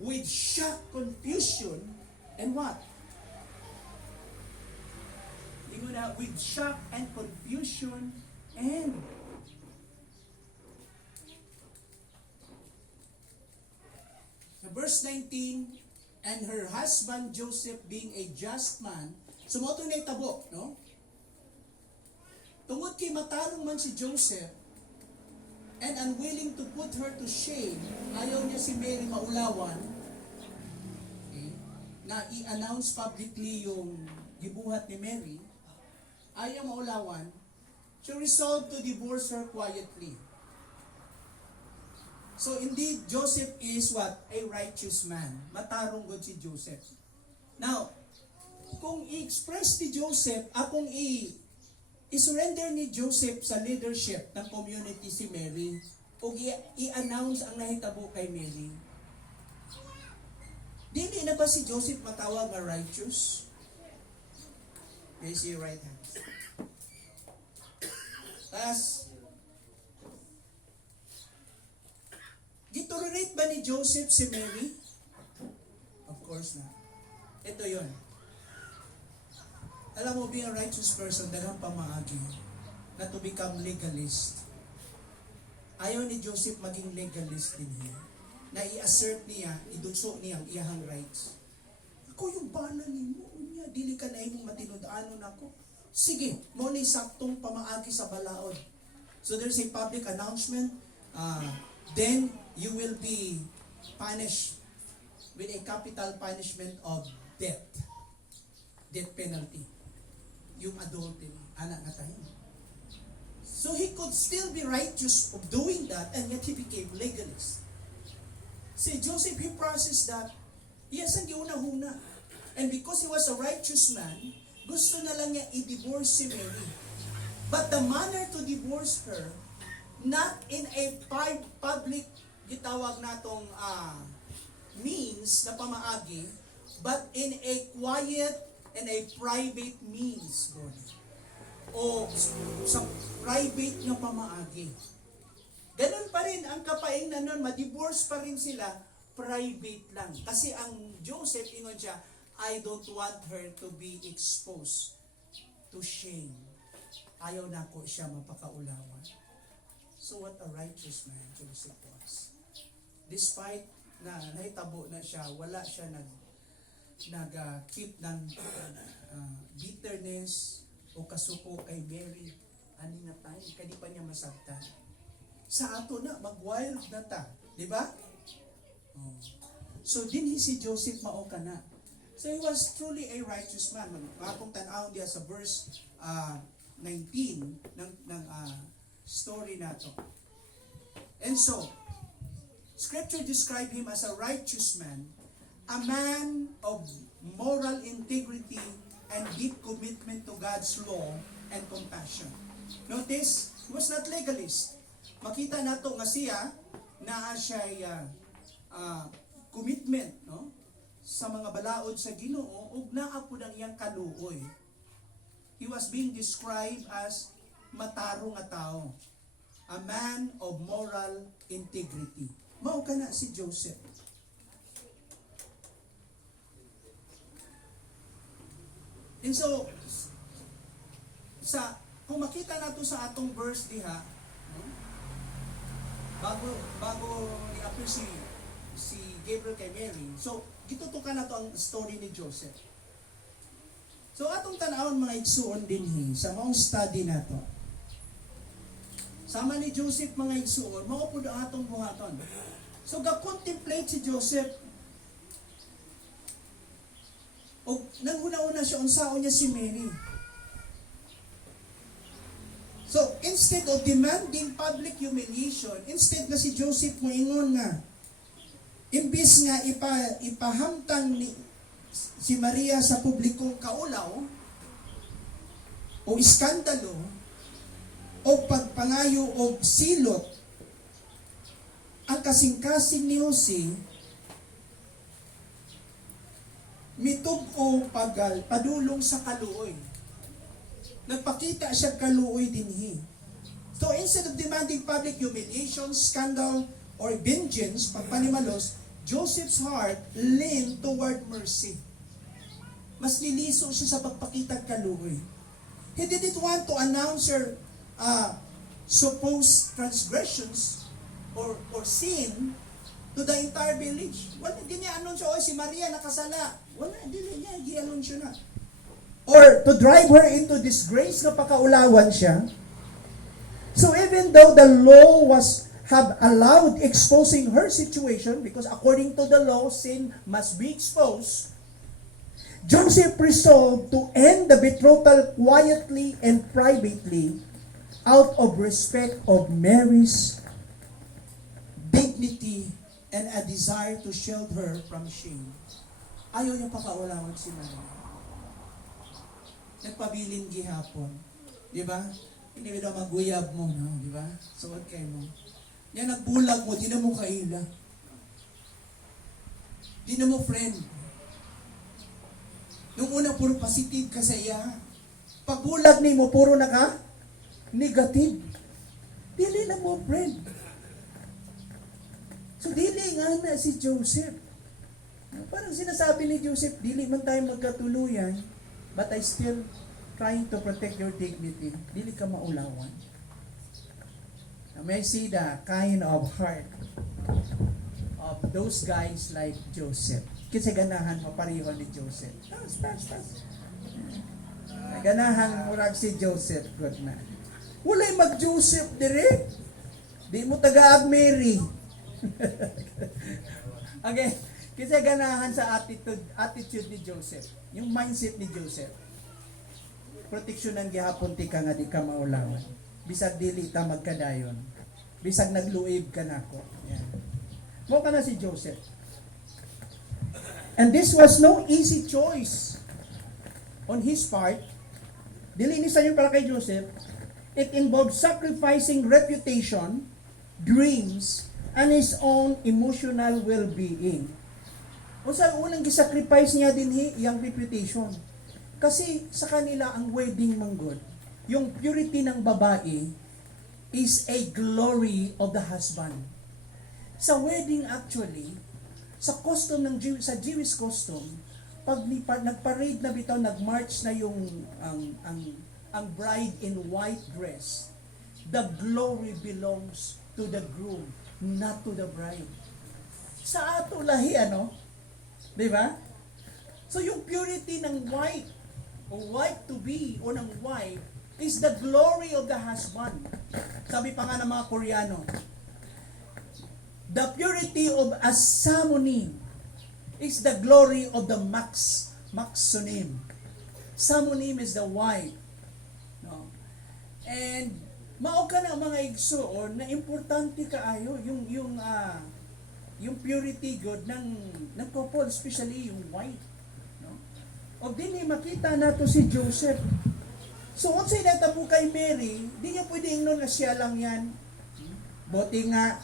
With shock, confusion, and what? With shock and confusion and verse 19, and her husband Joseph being a just man, sumoto na itabo, no? Tungod kay matarong man si Joseph and unwilling to put her to shame, ayaw niya si Mary maulawan, okay, na i-announce publicly yung gibuhat ni Mary, ayaw maulawan, she resolved to divorce her quietly. So indeed, Joseph is what? A righteous man. Matarong good si Joseph. Now, kung i-express ni Joseph, kung i-surrender ni Joseph sa leadership ng community si Mary, o i-announce ang nahitabo kay Mary, dili na ba si Joseph matawag na righteous? Raise your right hand. Tas, gitolerate ba ni Joseph si Mary? Of course not. Ito yon. Alam mo, being a righteous person, daghang pamaagi na to become legalist. Ayaw ni Joseph maging legalist din niya. Na i-assert niya, idutso niya ang iyahang rights. Ako yung bana ni mo, niya, dili ka na imong matinod-anon ako. Sige, mo ni saktong pamaagi sa balaod. So there's a public announcement, then you will be punished with a capital punishment of death. Death penalty. Yung adultery, anak na tayo. So he could still be righteous of doing that, and yet he became legalist. Si Joseph, he processed that. Yes, ang giuna-huna. And because he was a righteous man, gusto na lang niya i-divorce si Mary. But the manner to divorce her, not in a public, gitawag natong means na pamaagi, but in a quiet and a private means, God. O sa private na pamaagi. Ganun pa rin ang kapaing na nun, ma-divorce pa rin sila, private lang. Kasi ang Joseph, ingon siya, I don't want her to be exposed to shame. Ayaw na ko siya mapakaulawan. So what a righteous man Joseph was. Despite na nahitabo na siya, wala siya nag-keep ng bitterness o kasuko kay Mary. Ani na tayo, kadi pa niya masagtan. Sa ato na, mag-wild na ta. Di ba? Oh. So dinhi si Joseph mao ka na. So he was truly a righteous man. Akong tan-awon diya sa verse 19 ng story na to. And so, Scripture described him as a righteous man, a man of moral integrity and deep commitment to God's law and compassion. Notice, he was not legalist. Makita nato nga siya na siya commitment, no? Sa mga balaod sa Ginoo ug naa pud ang iyang kaluoy. He was being described as matarong nga tao, a man of moral integrity. Mao kana si Joseph. And so kung makita nato sa atong verse diha, no? bago ni-appear si Gabriel kay Mary. So gitutukan na to ang story ni Joseph. So atong tan-awon mga igsuon dinhi sa maong study nato. Sama ni Joseph mga igsuon, maupod ang atong buhaton. So ga-contemplate si Joseph. O nang una-una siya, unsaon niya si Mary. So instead of demanding public humiliation, instead na si Joseph moingon nga, imbis nga ipahamtang ni si Maria sa publikong kaulaw, o iskandalo, o pagpangayo o silot, ang kasing-kasing ni Jose, mitug-o padulong sa kaluoy. Nagpakita siya kaluoy dinhi. So instead of demanding public humiliation, scandal, or vengeance, pagpanimalos, Joseph's heart leaned toward mercy. Mas niliso siya sa pagpakita kaluoy. He didn't want to announce her supposed transgressions or sin to the entire village. Wala, hindi niya anunsyo, si Maria nakasala. Wala, hindi niya i-anunsyo na. Or to drive her into disgrace na pakaulawan siya. So even though the law have allowed exposing her situation, because according to the law, sin must be exposed, Joseph resolved to end the betrothal quietly and privately out of respect of Mary's dignity and a desire to shield her from shame. Ayaw niya pakaulawan si Maria. Nagpabilin gihapon. Di ba? Hindi mo daw maguyab mo, no? Di ba? Suot kayo mo. Yan, nagbulag mo, di na mo kaila. Di na mo friend. Nung una, puro positive ka sa iya. Pagbulag ni mo, puro naka negative. Dili na mo friend. So, dili nga na si Joseph. Parang sinasabi ni Joseph, dili man tayo magkatuluyan, but I still trying to protect your dignity. Dili ka maulawan. May see the kind of heart of those guys like Joseph. Kasi ganahan papareho ni Joseph. Tas. Ganahan murag si Joseph. Good na. Walay mag-Joseph direct. Di mo taga-ag Mary. Okay. Kasi ganahan sa attitude ni Joseph. Yung mindset ni Joseph. Proteksyonan gihapon ti ka nga di ka maulawan. Bisag dili ta magkadayon. Bisag nagluib ka nako. Yan. Mo ka na si Joseph. And this was no easy choice on his part. Dili ni sayo para kay Joseph. It involved sacrificing reputation, dreams, and his own emotional well-being. Unsa unang gisacrifice niya dinhi iyang reputation. Kasi sa kanila ang wedding manggod, yung purity ng babae is a glory of the husband. Sa wedding actually, sa custom ng sa Jewish custom, pag nagparade na bitaw, nagmarch na yung ang bride in white dress, the glory belongs to the groom, not to the bride. Sa ato lahi ano? 'Di ba? So yung purity ng white o wife to be o ng wife is the glory of the husband. Sabi pa nga ng mga Koreano, the purity of a samonim is the glory of the maxonym. Samonim is the wife. No? And mao ka na mga igsoon na importante kaayo yung purity god ng couple, especially yung wife. O dili makita nato si Joseph. So, unsay natabo kay Mary, di niya pwede ingnon na siya lang yan. Buti nga,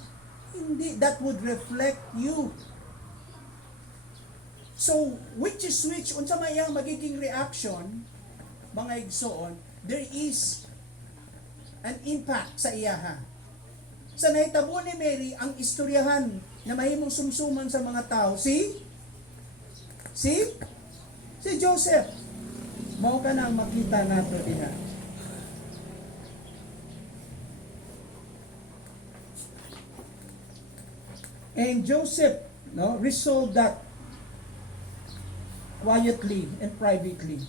hindi, that would reflect you. So, which is which, unsa may yang magiging reaction, mga igsoon, there is an impact sa iyaha. Sa nahitabo ni Mary, ang istoryahan na mahimong sumsuman sa mga tao, si Joseph. Mao ka nang makita nato diha. And Joseph, resolved that quietly and privately.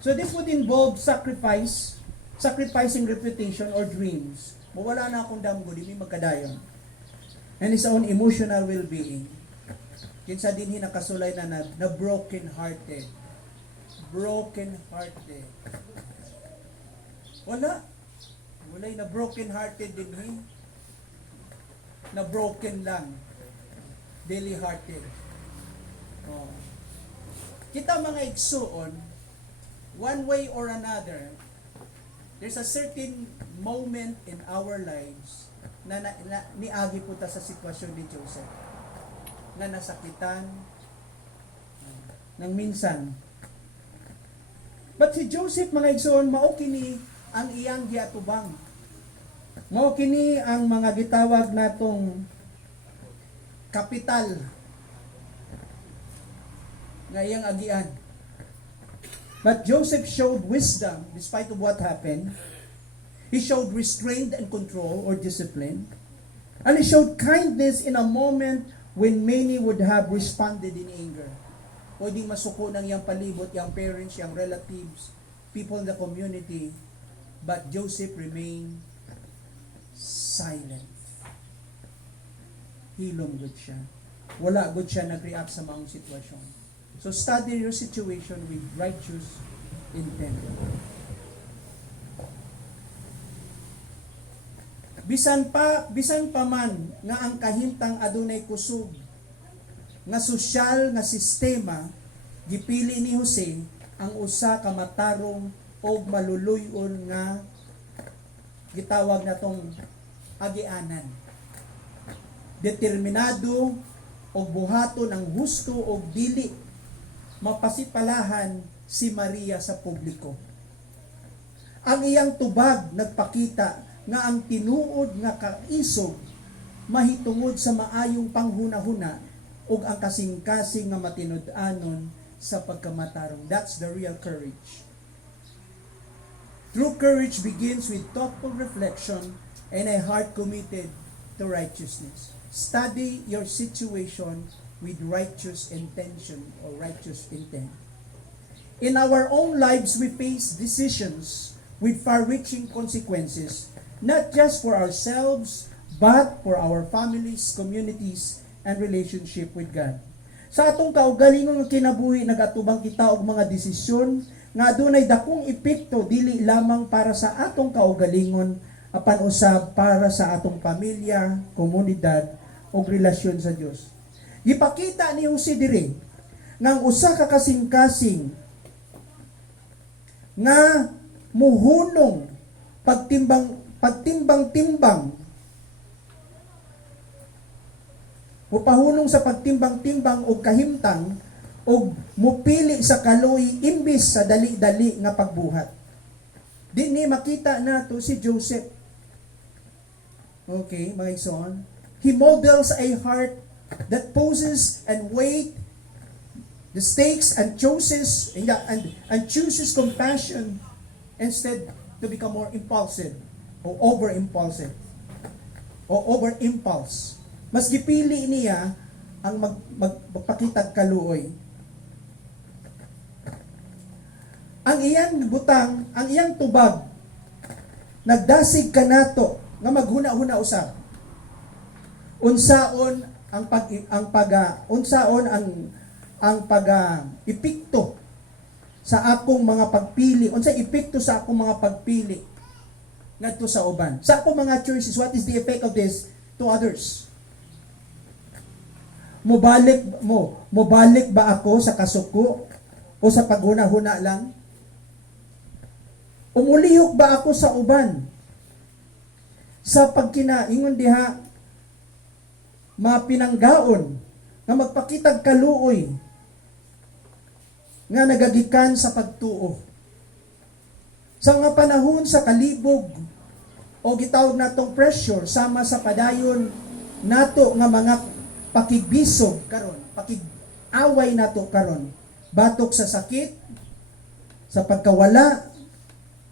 So this would involve sacrificing reputation or dreams. Mawala na akong damgo, di mi magkadayon. And his own emotional well-being. Kinsa din nakasulay na broken-hearted. Broken-hearted. Wala. Wala'y na broken-hearted din ni. Na broken lang. Daily-hearted. Oh. Kita mga igsuon, one way or another, there's a certain moment in our lives na niagi po ta sa sitwasyon ni Joseph na nasakitan ng minsan. But si Joseph, mga igsoon, mao kini ang iyang giatubang. Mao kini ang mga gitawag natong kapital nga iyang agian. But Joseph showed wisdom despite of what happened. He showed restraint and control or discipline. And he showed kindness in a moment when many would have responded in anger. Pwedeng masuko ng iyang palibot, iyang parents, iyang relatives, people in the community. But Joseph remained silent. Hilom good siya. Wala good siya nag-react sa mga sitwasyon. So study your situation with righteous intent. Bisan pa man nga ang kahimtang adunay kusog nga sosyal nga sistema, gipili ni Jose ang usa ka matarong o maluluyon nga gitawag natong agianan. Determinado o buhaton ang husto o dili mapasipalahan si Maria sa publiko. Ang iyang tubag nagpakita nga ang tinuod nga kaisog mahitungod sa maayong panghuna-huna ug ang kasing-kasing nga matinud-anon sa pagkamatarong. That's the real courage. True courage begins with thoughtful reflection and a heart committed to righteousness. Study your situation with righteous intention or righteous intent. In our own lives, we face decisions with far-reaching consequences, not just for ourselves, but for our families, communities, and relationship with God. Sa atong kaugalingon nga kinabuhi, nagatubang kita og mga desisyon nga adunay dakong epekto dili lamang para sa atong kaugalingon, apan usab para sa atong pamilya, komunidad, o relasyon sa Dios. Gipakita ni Jose diri nga ang usa ka kasing-kasing nga muhunong pagtimbang-timbang mupahunong sa pagtimbang-timbang o kahimtang o mupili sa kaluoy imbis sa dali-dali nga pagbuhat. Di ni makita nato si Joseph. Okay, mga igsoon. He models a heart that poses and weight the stakes and chooses compassion instead to become more impulsive or over-impulsive or over-impulse. Mas gipili niya ang magpakitag kaluoy. Ang iyang butang, ang iyang tubag, nagdasig kanato nga maghuna-huna usab. Unsaon ang epekto sa akong mga pagpili, unsa epekto sa akong mga pagpili ngadto sa uban. Sa akong mga choices, what is the effect of this to others? Mobalik ba ako sa kasuko o sa paghuna-huna lang? Umulihok ba ako sa uban? Sa pagkinaingon diha mapinanggaon nga magpakitag kaluoy nga nagagikan sa pagtuo. Sa mga panahon sa kalibog o gitawag natong pressure sama sa padayon nato nga mga pakigbisog karon, pakig-away nato karon, batok sa sakit, sa pagkawala,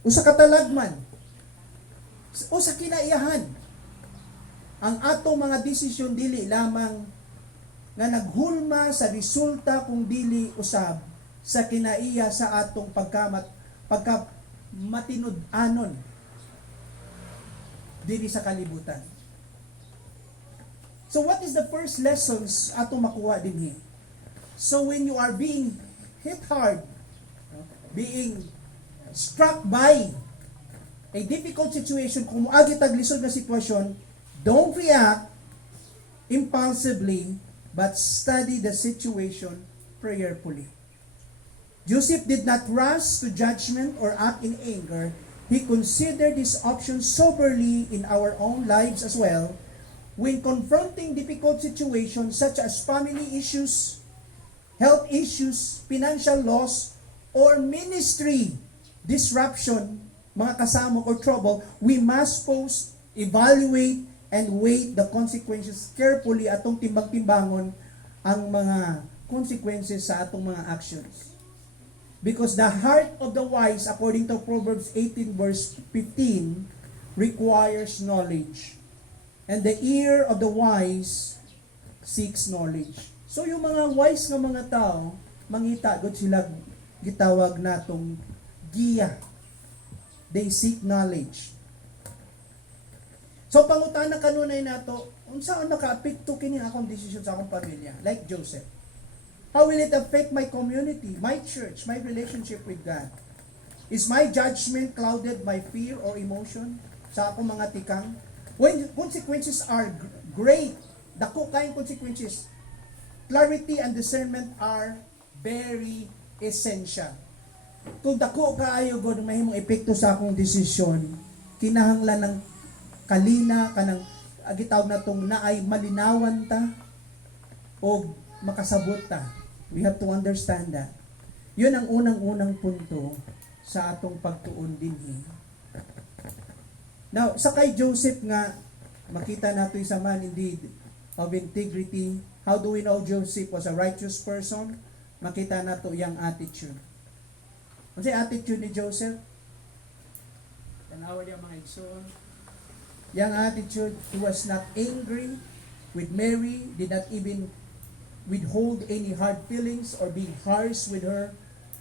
o sa katalagman, o sa kinaiyahan. Ang atong mga desisyon dili lamang nga naghulma sa resulta kung dili usab sa kinaiya sa atong pagka matinud-anon. diri sa kalibutan. So what is the first lessons ato makuha dinhi? So when you are being hit hard, being struck by a difficult situation, kung muagi tag lisod na sitwasyon, don't react impulsively, but study the situation prayerfully. Joseph did not rush to judgment or act in anger. He considered these options soberly in our own lives as well. When confronting difficult situations such as family issues, health issues, financial loss, or ministry disruption, mga kasama or trouble, we must pause, evaluate, and weigh the consequences carefully atong timbang-timbangon ang mga consequences sa atong mga actions. Because the heart of the wise, according to Proverbs 18 verse 15, requires knowledge. And the ear of the wise seeks knowledge. So yung mga wise nga mga tao, mangita gud sila gitawag natong giya. They seek knowledge. So pangutana kanunay nato, unsaon nakaapekto kini akong desisyon sa akong pamilya? Like Joseph. How will it affect my community, my church, my relationship with God? Is my judgment clouded by fear or emotion sa akong mga tikang? When consequences are great, dako kayong consequences, clarity and discernment are very essential. Kung dako kaayo god mahimong epekto sa akong desisyon, kinahanglan ng kalina kanang gitawag natong naay malinawan ta o makasabot ta. We have to understand that. Yun ang unang-unang punto sa atong pagtuon dinhi. Now, sa kay Joseph nga, makita nato isa man indeed of integrity. How do we know Joseph was a righteous person? Makita nato yang attitude. Ano si attitude ni Joseph? Tanawa niya mga igsoon. Yang attitude, he was not angry with Mary, did not even withhold any hard feelings or being harsh with her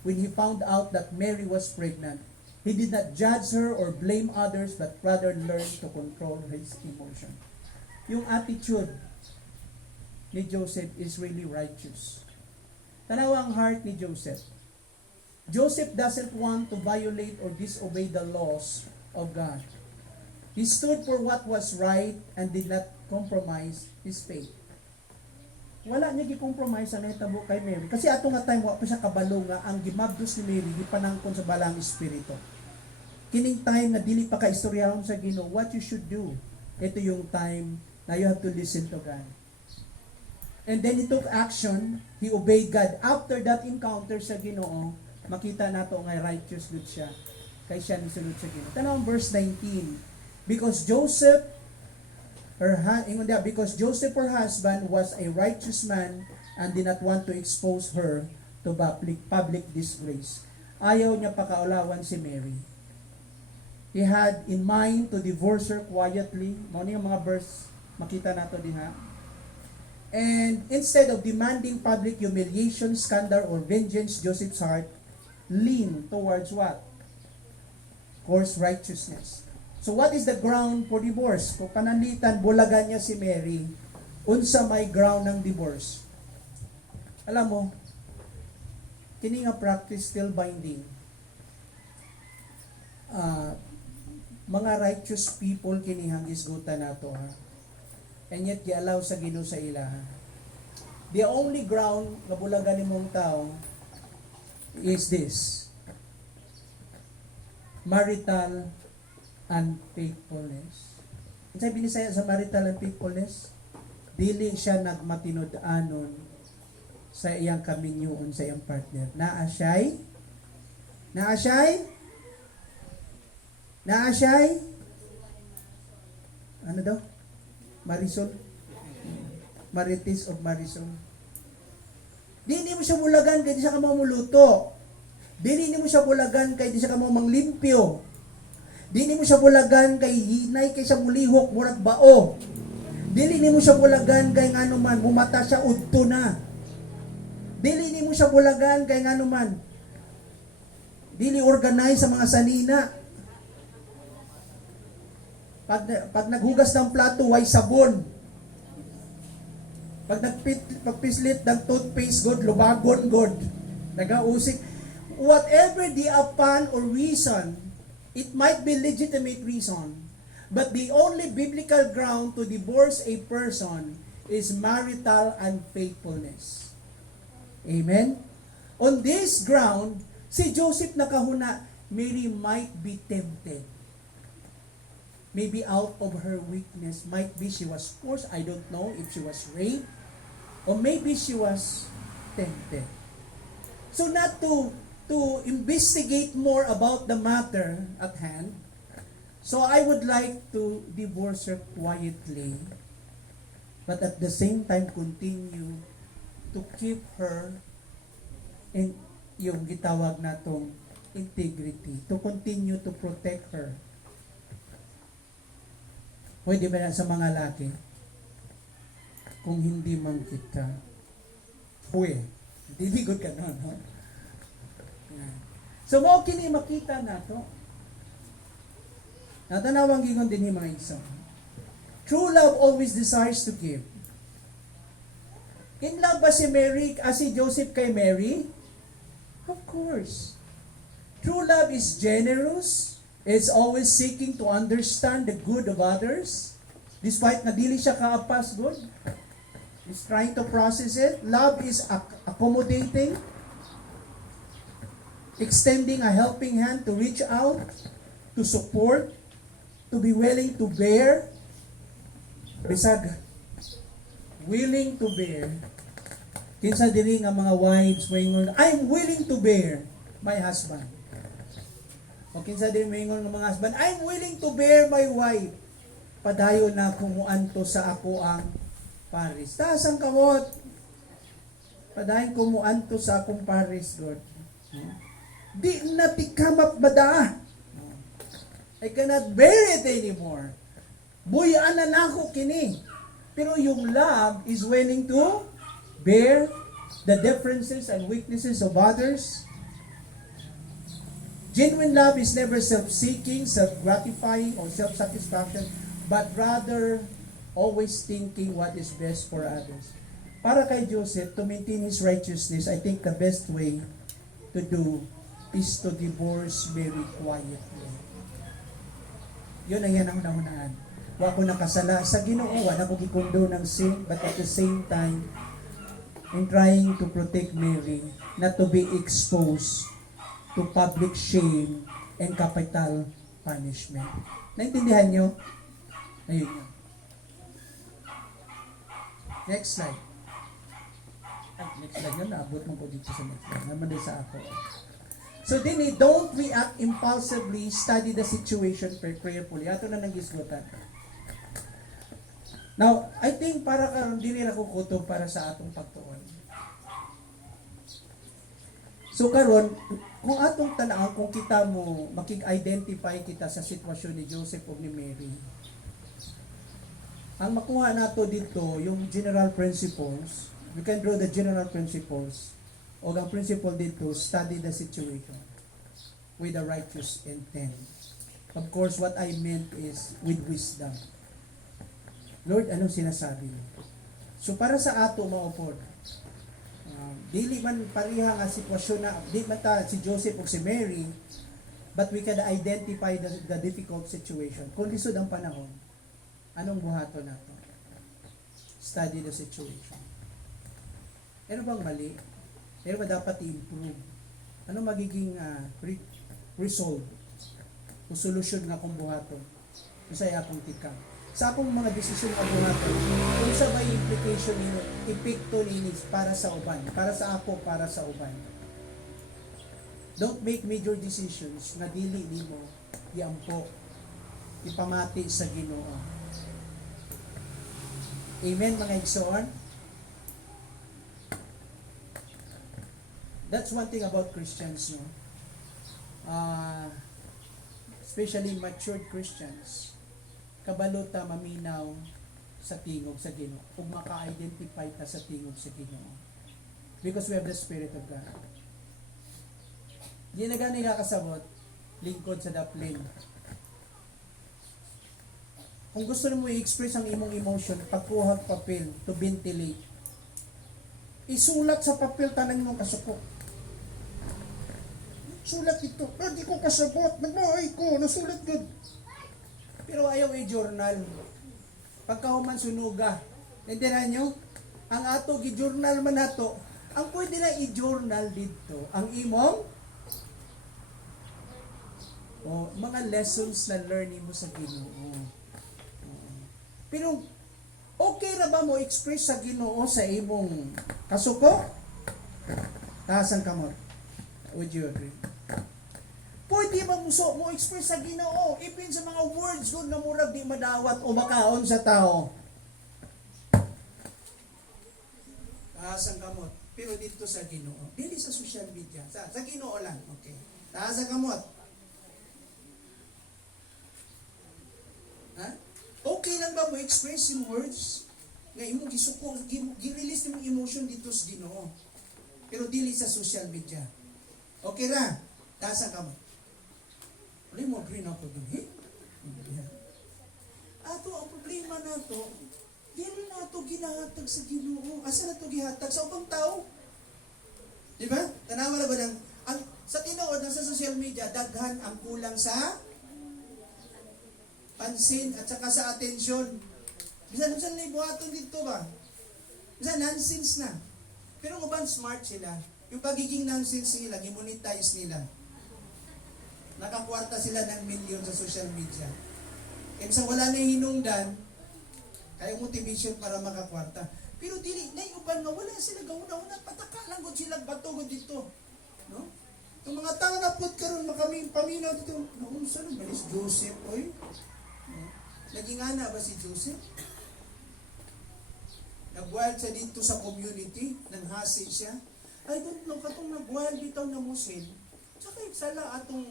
when he found out that Mary was pregnant. He did not judge her or blame others, but rather learned to control his emotion. Yung attitude ni Joseph is really righteous. Tanawa ang heart ni Joseph. Joseph doesn't want to violate or disobey the laws of God. He stood for what was right and did not compromise his faith. Wala niya gi-compromise sa nahitabo kay Mary. Kasi ato nga time, wala pa siya kabalo nga ang gimabdos ni Mary, gipanangkon sa balang espiritu. Kining time na dili pa ka istoryahon sa Ginoo, what you should do, ito yung time na you have to listen to God. And then he took action, he obeyed God. After that encounter sa Ginoo, makita nato nga righteous good siya. Kay siya nisulod sa Ginoo. Tanaw verse 19. Because Joseph, her husband was a righteous man and did not want to expose her to public disgrace. Ayaw niya pakaulawan si Mary. He had in mind to divorce her quietly. Mao ni mga verse makita nato diha. And instead of demanding public humiliation, scandal, or vengeance, Joseph's heart leaned towards what? Of course, righteousness. So what is the ground for divorce? Kung pananlitan, bulagan niya si Mary, unsa may ground ng divorce? Alam mo, kini nga practice still binding. Mga righteous people kini hang isgutan nato ha. And yet gi-allow sa Ginoo sa ila. The only ground nga bulagan nimong tao is this: marital unfaithfulness. Unsay binisaya sa marital unfaithfulness? Dili siya nagmatinud-anon sa iyang kaminyuon sa iyang partner. Naa siya'y ano daw? Marisol? Marites of Marisol. Dili mo siya bulagan kay di siya ka mamuluto. Dili mo siya bulagan kay di siya ka manglimpyo. Dili mo siya bulagan kay hinay kay siya mulihok murag bao. Dili mo siya bulagan kay ngano man bumata siya udto na. Dili mo siya bulagan kay ngano man dili organize sa mga sanina. Pag naghugas ng plato, why sabon? Pag pagpislit ng toothpaste, good, lubagon, good. Nagausik. Whatever the upon or reason, it might be legitimate reason, but the only biblical ground to divorce a person is marital unfaithfulness. Amen? On this ground, si Joseph nakahuna, Mary might be tempted. Maybe out of her weakness, might be she was forced, I don't know if she was raped, or maybe she was tempted. So not to investigate more about the matter at hand, so I would like to divorce her quietly, but at the same time continue to keep her in yung gitawag natong integrity, to continue to protect her. Pwede ba yan sa mga laki? Kung hindi man kita, diligod ka na, no? Yan. So, mo kini makita na to. Natanawang gingon din yung mga isa. True love always desires to give. In love ba si Mary, si Joseph kay Mary? Of course. True love is generous. It's always seeking to understand the good of others. Despite na dili siya kaapas good. It's trying to process it. Love is accommodating. Extending a helping hand to reach out, to support, to be willing to bear. Bisag, willing to bear. Kinsa diri nga mga wives, I'm willing to bear my husband. O kinsa din maingon ng mga husband, I'm willing to bear my wife. Padayon na kumuanto sa ako ang Paris. Taas ang kamot. Padayon kumuanto sa akong Paris, God. Di na tikamap bada. I cannot bear it anymore. Buyaan na nako kini. Pero yung love is willing to bear the differences and weaknesses of others. Genuine love is never self-seeking, self-gratifying, or self-satisfaction, but rather always thinking what is best for others. Para kay Joseph, to maintain his righteousness, I think the best way to do is to divorce Mary quietly. Yun ang yan ang naunaan. Wa ko nakasala sa Ginoo, wa na ko gikundo ng sin, but at the same time, in trying to protect Mary, not to be exposed to public shame and capital punishment. Naintindihan nyo? Ayun yun. Next slide. Next slide yun. Naabot mo po dito sa next slide. Naman din sa ako. So, dini, don't react impulsively. Study the situation prayerfully. Ato na nang-gisgutan. Now, I think para karon dili ra ko kutob para sa atong pagtuon. So karon, kung atong tanawon, kung kita mo makig-identify kita sa sitwasyon ni Joseph o ni Mary, ang makuha nato dito yung general principles. We can draw the general principles. O ang principle dito, study the situation with a righteous intent. Of course, what I meant is with wisdom. Lord, anong sinasabi niyo? So para sa ato maupod, dili man pariha nga sitwasyon na di man ta si Joseph o si Mary, but we can identify the difficult situation. Kung lisod ang panahon, anong buhaton nato? Study the situation. Ano bang mali? Ano ba dapat i-improve? Ano magiging resolve o solusyon nga kung buhaton? Usay akong tikang. Sa akong mga desisyon nga buhaton, kung sa may implication nino, epekto ninis para sa uban, para sa ako, para sa uban. Don't make major decisions na dili nimo iampo, ipamati sa Ginoo. Amen, mga igsoon? That's one thing about Christians, no? Especially matured Christians, kabalo ta maminaw sa tingog sa Ginoo ug maka-identify ta sa tingog sa Ginoo because we have the Spirit of God. Di na gani kasabot lingkod sa daplin. Kung gusto mo i-express ang imong emotion, pagkuha og papel to ventilate. Isulat sa papel tanan imong kasuko. Sulat ito. Di ko kasabot. Nagmahay ko. Nasulat good. Pero ayaw i-journal. Pagkahuman sunuga. Nandiyan nyo? Ang ato, i-journal man nato. Ang pwede na i-journal dito, ang imong mga lessons na learning mo sa Ginoo. Pero, okay ra ba mo express sa Ginoo sa imong kasuko? Taas ang kamot. Would you agree? Pwede ba mo express sa Ginoo even sa mga words good na murag di madawat o makaon sa tao? Taas ang kamot. Pero dito sa Ginoo, dili sa social media, sa Ginoo lang, okay. Taas ang kamot. Ha? Okay lang ba mo express yung words nga imong gisuko, gi-release imong emotion dito sa Ginoo. Pero dili sa social media. Okay ra? Taas ang kamot. Ano mo agree na ako din? Ato, ang problema na to, dili na ito ginahatag sa Ginoo. Asa na ito gihatag? Sa upang tao. Di ba? Tanawa na ba ng, sa tinuod ng sa social media, daghan ang kulang sa pansin at saka sa atensyon. Bisan na ibuhaton dito ba? Bisan nonsense na. Pero uban smart sila. Yung pagiging nonsense nila, gimonetize nila. Nakakwarta sila ng milyon sa social media. Kaya sa wala na hinungdan, kaya motivation para makakwarta. Pero dili, naiuban nga, wala sila gauna-una, pataka lang kung sila batugod dito. No? Yung mga tao na put karon makaming paminaw dito, naunsa na ba si Joseph, oy? No? Naging ana ba si Joseph? Nag-wild siya dito sa community, nanghasi siya. I don't know, katong nag-wild dito na Muslim, tsaka sala atong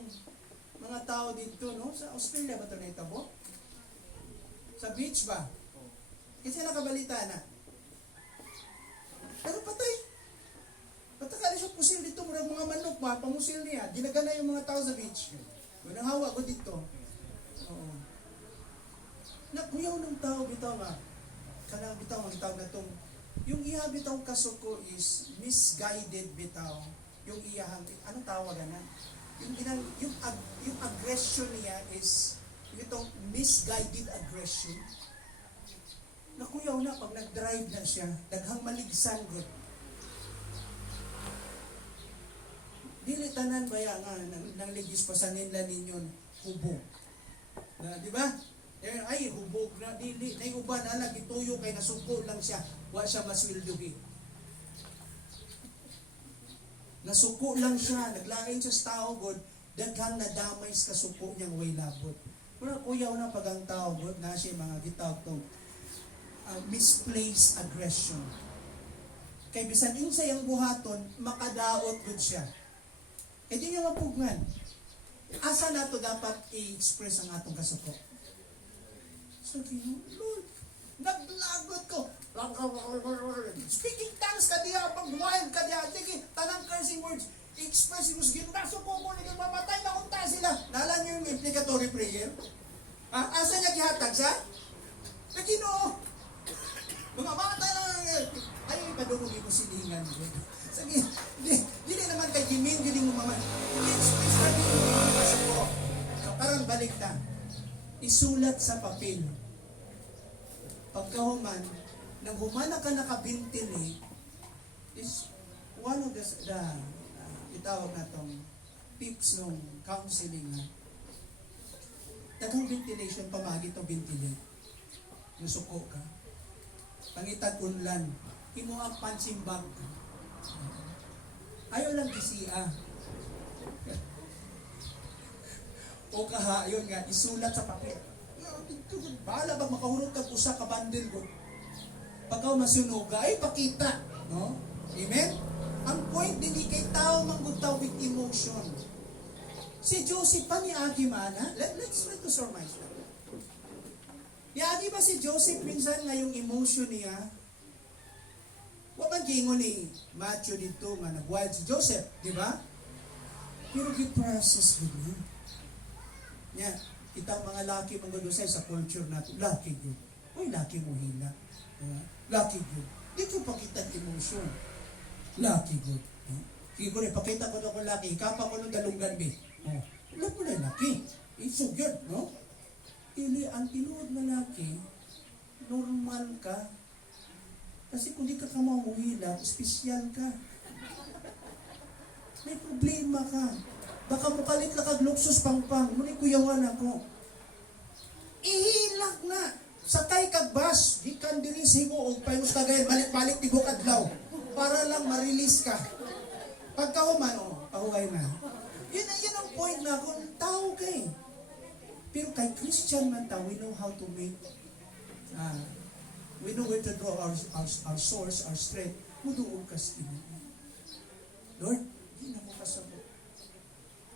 mga tao dito, no? Sa Australia ba ito na itabo? Sa beach ba? Kasi nakabalita na. Pero patay. Patakali siya pusil dito, murang mga manok, mga pamusil niya. Ginagana yung mga tao sa beach. Yun ang hawa ko dito. Oo. Nakuyaw ng tao, bitaw nga. Kanang bitaw, ang tawag na itong, yung iya bitaw kasuko is misguided bitaw. Yung iyahang, anong tawag na? Yung aggression niya is, itong misguided aggression. Nakuyaw na pag nag-drive na siya, daghang maligsan good. Dili tanan baya nga nang ligis pa sa nila ninyon hubog. Na, di ba? Ay hubog na dili nay uban ala gituyo kay nasuko lang siya, wa siya masweldohi. Nasuko lang siya, naglain siya sa tao god, daghang nadamay sa kasuko niyang way labot. Pero kuyaw na pag ang tao god na siya mga gitawag tong misplaced aggression. Kay bisan yung sayang buhaton, makadaot good siya. Kaya di nyo mapugnan. Asa na to dapat i-express ang atong kasuko? So, Lord, naglagot ko. Speaking tongues ka diya, pag wild ka diya, sige, tanang cursing words, express yung musgin, nasuko ko, mamatay na unta sila. Nalan yung implicatory prayer? Asa niya gihatag sa? Ginoo. Mga bata lang, ayaw ipadungog mo silingan. Sige, hindi naman kay Jimin, hindi mo maman. I-express na din yung mga kasuko. So, karang balik na. Isulat sa papel. Pagkahuman, nang humana ka nakabintili, is one of the itawag na tong tips ng counseling na. Daghang ventilation, pamagi to ventilate. Nasuko ka. Pangitag unlan, himo ang punching bag. Ayaw lang gisiya. O kahayon nga, isulat sa papel. Bahala bang makahurot kag usa ka bundle ko. Pagkaw masunog, ay pakita. No? Amen? Ang point din kay tao manggutaw with emotion. Si Joseph pa ni Agi mana, let's try to surmise that. Yagi ba si Joseph minsan ngayong emotion niya? Wa man gingon ni Matthew dito nga nag-wild si Joseph, di ba? Pero gi-process gud niya. Kitang mga laki magdudusay sa culture natin, laki yun. Uy, laki mo hina. Laki yun. Di ko pakita emotion. Laki yun. Siguro, ipakita ko na kung laki. Ikapa ko ng dalunggan, be. Alam mo na laki. It's so good, no? Ili, ang tinuod na laki, normal ka. Kasi kung di ka kamamuhila, espesyal ka. May problema ka. Baka mukalit na kag luksus pangpang. Muli kuyawan ako. Ihilak na. Sakay kag bus. Di kan diri simo og payos tagay balik-balik tibok adlaw. Para lang ma-release ka. Pagkahuman, pahuway na. Yun ang point na kung tao kay. Pero kay Christian man ta, we know how to make we know where to draw our source, our strength. Muduog kas Lord, hindi na mo kasabot.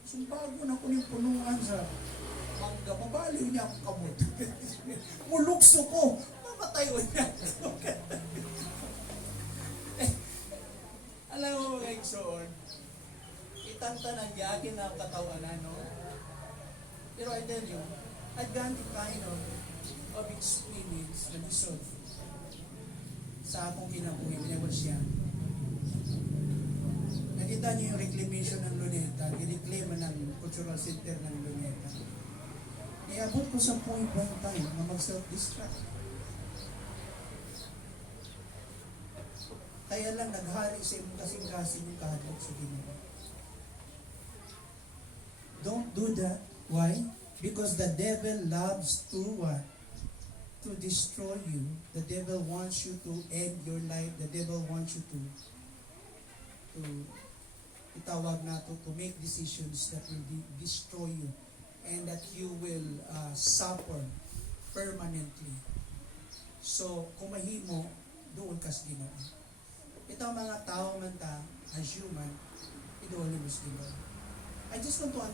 Sumbago na ko yung punungan sa mangga. Mabaliw niya akong kamot. Mulukso ko. Mamatay ko niya. Alam mo mga igsoon, itantanan niya akin na ang katawanan, no? Pero I tell you, I've gone to kind of experience na dissolve sa akong kinabuhi. Whenever siya. Nakita niyo yung reclamation ng Luneta, i-reclaim ng cultural center ng Luneta. Iabot ko sa point one time na mag-self-destruct. Kaya lang naghari sa imong kasing-kasing yung kahadlok sa Ginoo. Don't do that. Why? Because the devil loves to what? To destroy you. The devil wants you to end your life. The devil wants you to itawag na to make decisions that will destroy you and that you will suffer permanently. So, kung mahimo, doon kas Ginoo. Ito ang mga tao man ta, as human, idoon mo sa Ginoo. I just want to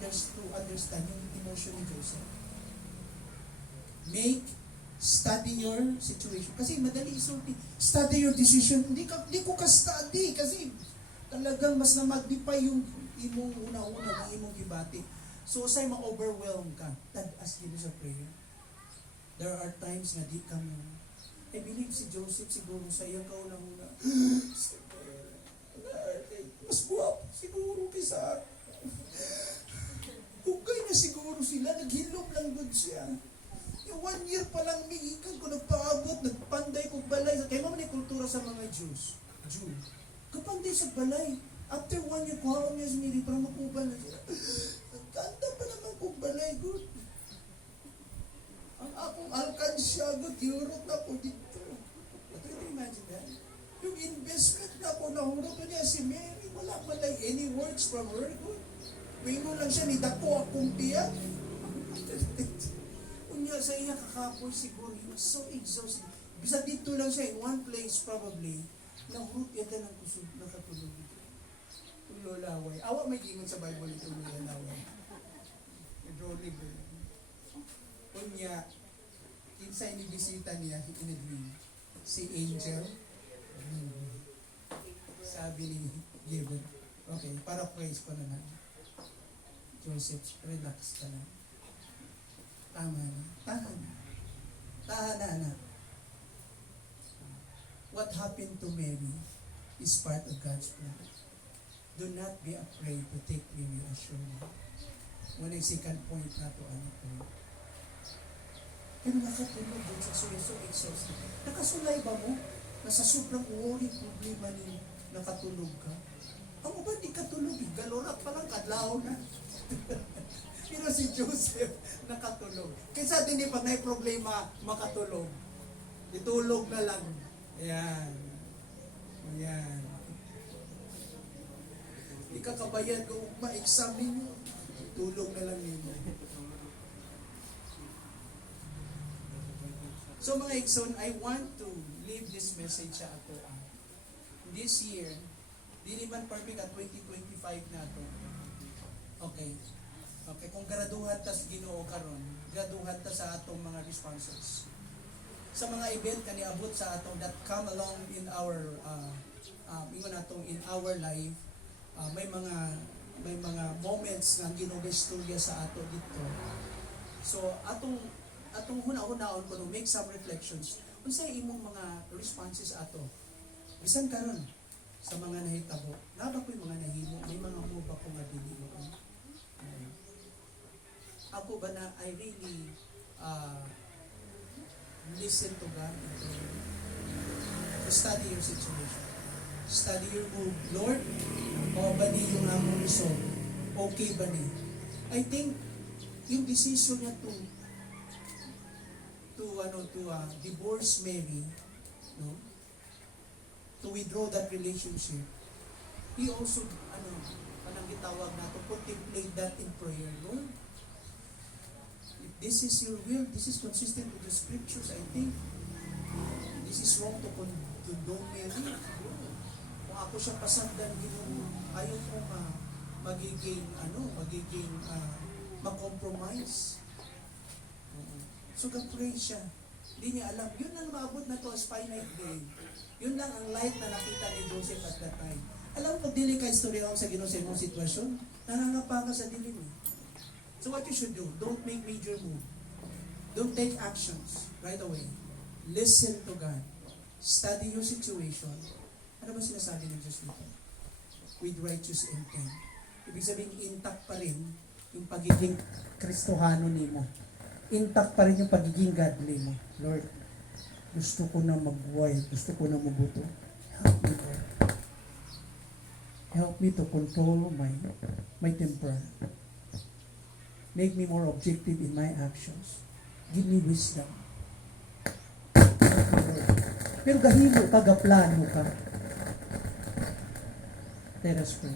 understand yung emotion ni Joseph. Study your situation. Kasi madali isulti. Study your decision. Di ko ka-study kasi talagang mas na-magnify yung imong una-una, yung imong gibati. So, say ma-overwhelm ka, tad-as gino sa prayer. There are times na di ka mo. I believe si Joseph siguro sa iyang kauna-una. Mas buwap siguro kaysa hugay na siguro sila, naghilom lang doon siya. Yung 1 year pa lang miikan ko, nagpaabot, nagpanday ko balay. Kaya naman yung kultura sa mga Jew. Kapanday sa balay. After 1 year, kuhaon niya sinili para makuban na sila. Nagkanta pa naman kong balay, good. Ang akong alkansya, good, yurot na po dito. But can you imagine that? Yung investment na po, nahurot niya si Mary, wala malay any words from her, good. Wino lang siya, nidako akong tiyak. Unya sa iya, kakapoy siguro, he was so exhausted. Bisa dito lang siya, in one place probably, nahurot yata ng kusog, nakatulog dito. Ulolaway. Awa may gingon sa Bible ito, ulolaway. Medroli ba yun? Unya, kinsa inibisita niya, in a dream, si Angel, sabi ni Giver, okay, para praise ko na lang. Joseph, relax ka lang. Tama na. Tahan na, anak. What happened to Mary is part of God's plan. Do not be afraid to take Mary assurance. One second point na to, anak ko. Pero nakatulog doon sa so exhausted. Nakasulay ba mo? Nasa sobrang worry problema niyo, nakatulog ka? Ang ba di katulog? Galorat pa lang, kadlaw na. Pero si Joseph, nakatulog. Kaysa din pag may problema, makatulog. Itulog na lang. Ayan. Ayan. Di ka kabayan kung ma-examine nyo. Tulog na lang yun. So mga Ikson, I want to leave this message sa ato. This year, di naman perfect at 2025 na to. Okay. Okay, kung graduhat tas Ginoo karon, graduhat ta sa atong mga responses. Sa mga event kaniabot sa atong that come along in our ingon natong in our life, may mga moments nga Ginoo istorya sa ato dito. So atong huna-hunaon ko no make some reflections. Unsay imong mga responses ato? Bisan karon sa mga nahitabo. Na ba ko'y mga nahimo? May mga mo ba ko nga dili mo? Ako ba na I really listen to God to study your situation. Study your move. Lord, o ba ni yung among resolve? Okay ba ni? I think yung decision niya to divorce Mary, no? To withdraw that relationship, he also, anong gitawag na to contemplate that in prayer. Lord, if this is your will, this is consistent with the scriptures, I think, this is wrong to condone Mary. Kung ako siya pasagdan, ayaw ko magiging mag-compromise. So, pray siya. Hindi niya alam. Yun lang maabot na to as finite being. Yun lang ang light na nakita ni Joseph at that time. Alam mo, pag dili ka istorya sa Ginoo sa imong sitwasyon, nangangapa ka sa dilim. So what you should do, don't make major move. Don't take actions right away. Listen to God. Study your situation. Ano ba sinasabi ng Diyos dito? With righteous intent. Ibig sabihin, intact pa rin yung pagiging Kristohano nimo. Intact pa rin yung pagiging godly mo. Lord, gusto ko na magbuhay. Gusto ko na mabuto. Help me, Lord. Help me to control my temper. Make me more objective in my actions. Give me wisdom. Pero gahimo ka, gaplano ka. Let us pray.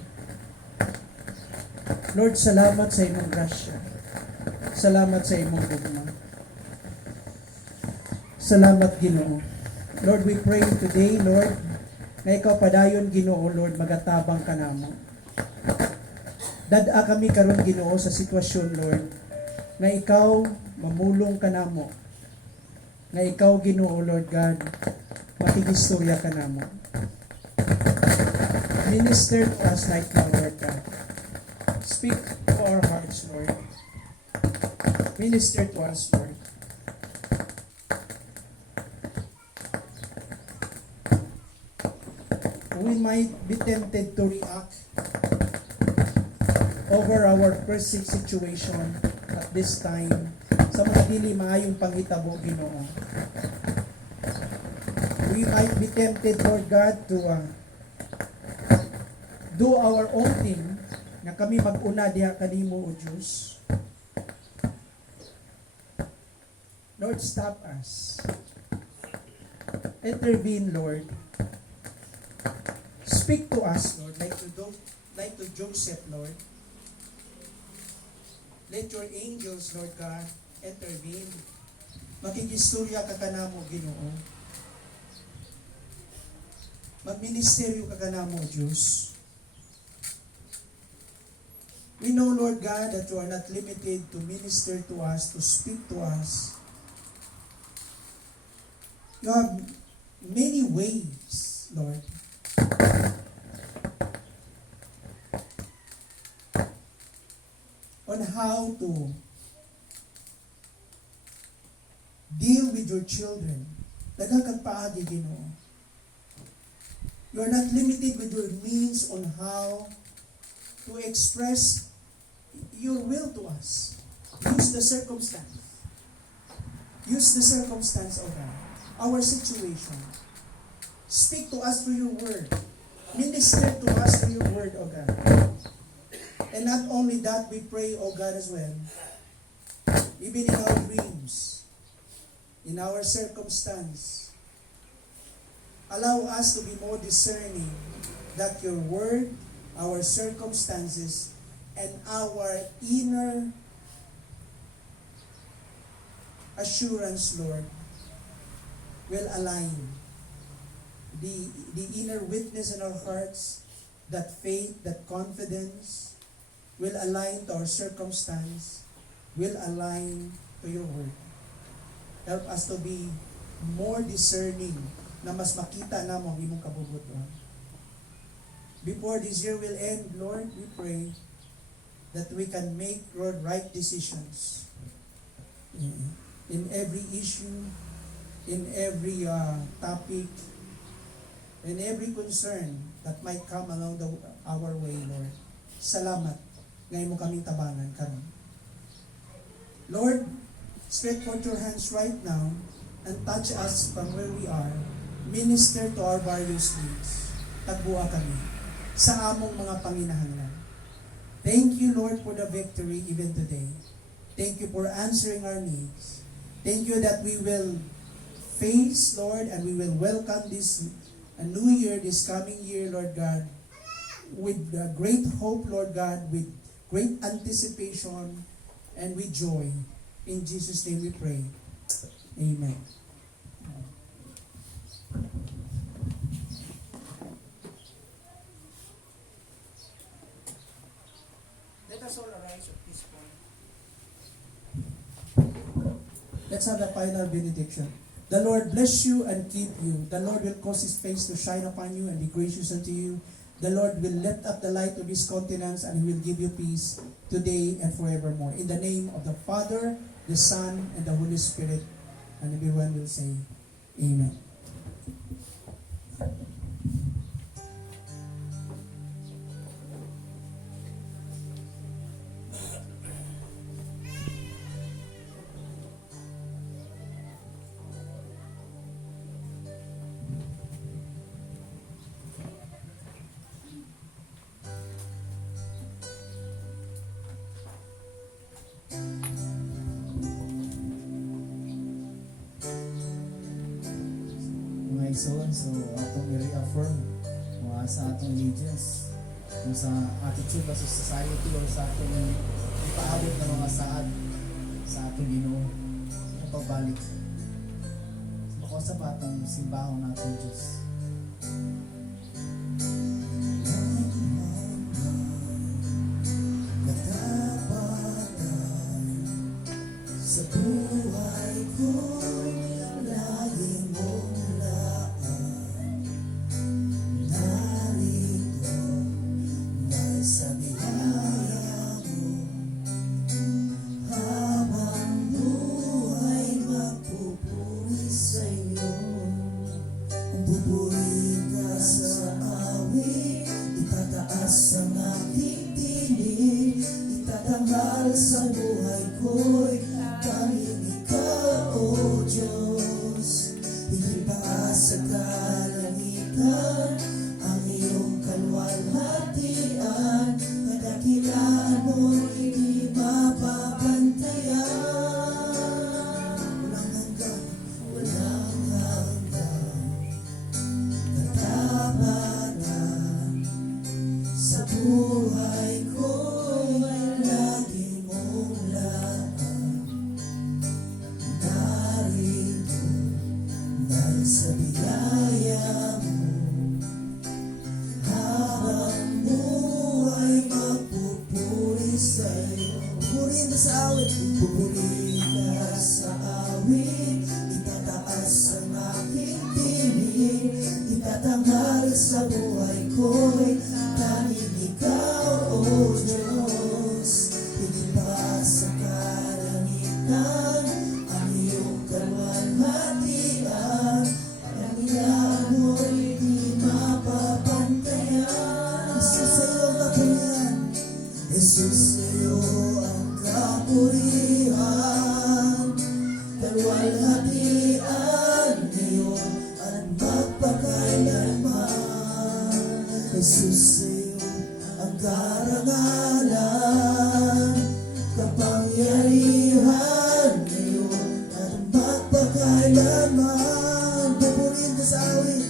Lord, salamat sa imong grasya. Salamat sa imong gugma. Salamat, Ginoo. Lord, we pray today, Lord, na ikaw padayon, Ginoo, Lord, magatabang ka namo. Dada kami karon, Ginoo, sa sitwasyon, Lord, na ikaw mamulong ka namo. Na ikaw, Ginoo, Lord God, makigistorya ka namo. Minister to us like now, Lord God. Speak to our hearts, Lord. Minister to us, Lord. We might be tempted to react over our present situation at this time sa mga dili maayong panghitabo, Ginoo. We might be tempted, Lord God, to do our own thing na kami mag-una diha kanimo, O Diyos. Lord, stop us. Intervene, Lord. Speak to us, Lord, like to Joseph, Lord. Let your angels, Lord God, intervene. Makigistorya ka kanamo, Ginoo. Magministeryo ka kanamo, Diyos. We know, Lord God, that you are not limited to minister to us, to speak to us. You have many ways, Lord. On how to deal with your children. Daghang paagi, Ginoo. You are not limited with your means on how to express your will to us. Use the circumstance. Use the circumstance of God. Our situation. Speak to us through your word. Minister to us through your word, O God. And not only that, we pray, O God, as well, even in our dreams, in our circumstance, allow us to be more discerning that your word, our circumstances, and our inner assurance, Lord, will align. The inner witness in our hearts, that faith, that confidence, will align to our circumstance, will align to your word. Help us to be more discerning na mas makita na mo ang imong kabubuton. Before this year will end, Lord, we pray that we can make, Lord, right decisions. in every issue, in every topic, in every concern that might come along our way, Lord. Salamat. Ngayon mo kaming tabangan karon. Lord, stretch forth your hands right now and touch us from where we are. Minister to our various needs. Tagbuha kami sa among mga panginahanglan. Thank you, Lord, for the victory even today. Thank you for answering our needs. Thank you that we will face, Lord, and we will welcome this new year, this coming year, Lord God, with great hope, Lord God, with great anticipation, and with joy. In Jesus' name we pray. Amen. Let us all arise at this point. Let's have the final benediction. The Lord bless you and keep you. The Lord will cause His face to shine upon you and be gracious unto you. The Lord will lift up the light of His countenance and He will give you peace today and forevermore. In the name of the Father, the Son, and the Holy Spirit. And everyone will say, Amen. So atong i-reaffirm sa atong allegiance kung sa attitude ba sa society o sa atong ipaabot na mga saad sa atong Ginoo sa pagbalik bako sa batang simbahon natin Diyos. Sa buhay ko laging mong sa buhay ko'y tanging ikaw, O Diyos. Higit pa sa kalangitan ang iyong kalwalhatian, kadakilaan mo'y hindi mapapantayan. Walang hanggan, katapatan sa buhay ko'y lagi mong laan. Narito dahil sa biyaya mo, habang buhay magpupuri sa'yo. Pupurihin ka sa awit, pupurihin ka sa awit, itataas ang aking tinig, itatanghal sa buhay ko'y tanging ikaw, O Diyos. Higit pa sa kalangitan ang iyong kalwalhatian, kadakilaan mo'y di mapapantayan. Jesus, sa'yo ang kapurihan. Jesus, sa'yo ang kapurihan. Kalwalhatian ngayon at magpakailanman. Jesus, sa'yo ang karangalan, kapangyarihan ngayon at magpakailanman. Pupurihin ka sa awit,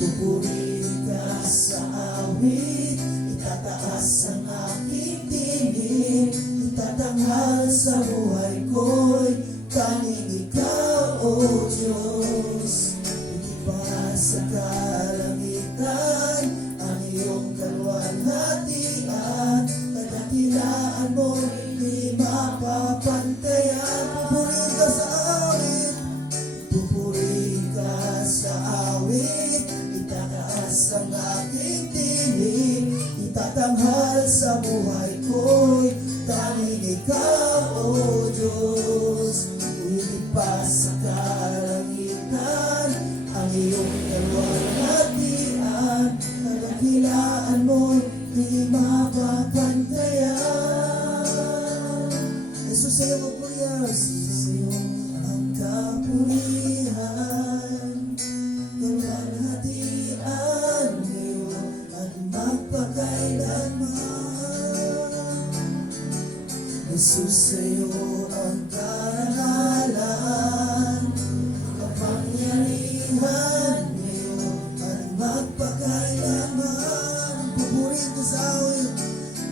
pupurihin ka sa awit, itataas ang aking tinig, itatanghal sa buhay ko'y tanging ikaw, O Diyos. Higit pa sa kalangitan ang iyong kalwalhatian, kadakilaan mo'y di mapapantayan. Pupurihin ka sa awit, pupurihin ka sa awit, itataas ang aking tinig, itatanghal sa buhay ko'y tanging ikaw, O Diyos. Jesus, sa'yo ang karangalan, kapangyarihan ngayon at magpakailanman. Pupurihin ka sa awit,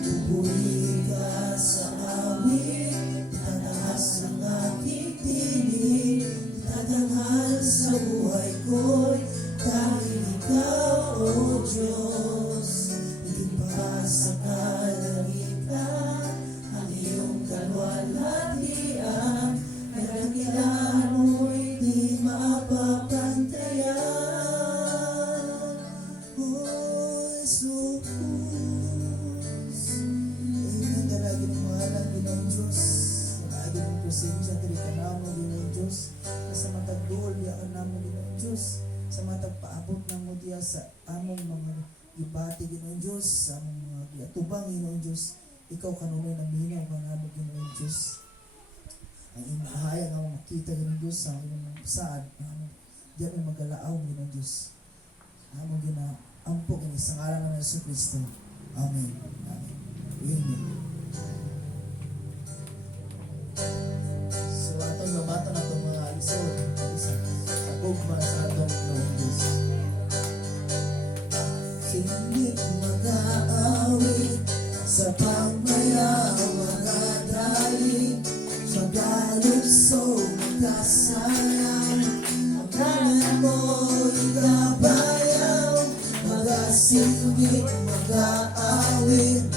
pupurihin ka sa awit, tataas ang aking tinig, tatanghal sa buhay ko'y tanging ikaw, O Diyos. Higit pa sa kalangitan, ang iyong kalwalhatian, karangilan mo'y di mapapantayan. O Jesus, ayun ang dalagin ng mga alam, Ginoong Diyos. Dalagin ng presensya, diri ka namo, Ginoong Diyos. Sa matagduol, diyan namo, Ginoong Diyos. Sa matagpaabot ng mo diya sa among mga ibati, Ginoong Diyos, sa among mga tubang, Ginoong Diyos. Ikaw kanunay na minaw ka namo, Ginoong Diyos. Ang imahayag ang makita, Ginoong Diyos, sa imong saad, diyan may magalaaw, Ginoong Diyos. Among ginaampok ini sa ngalan ng Yesu Kristo. Amen. Amen. Amen. So atong mabato na itong mga alisod, sa ugma sa atong Ginoong Diyos. Singit mag-aawit sa pagmayaw, mag-adalig, mag-alugso, magkasayang, ang kanan mo ikabayaw, mag-asingit, mag-aawit,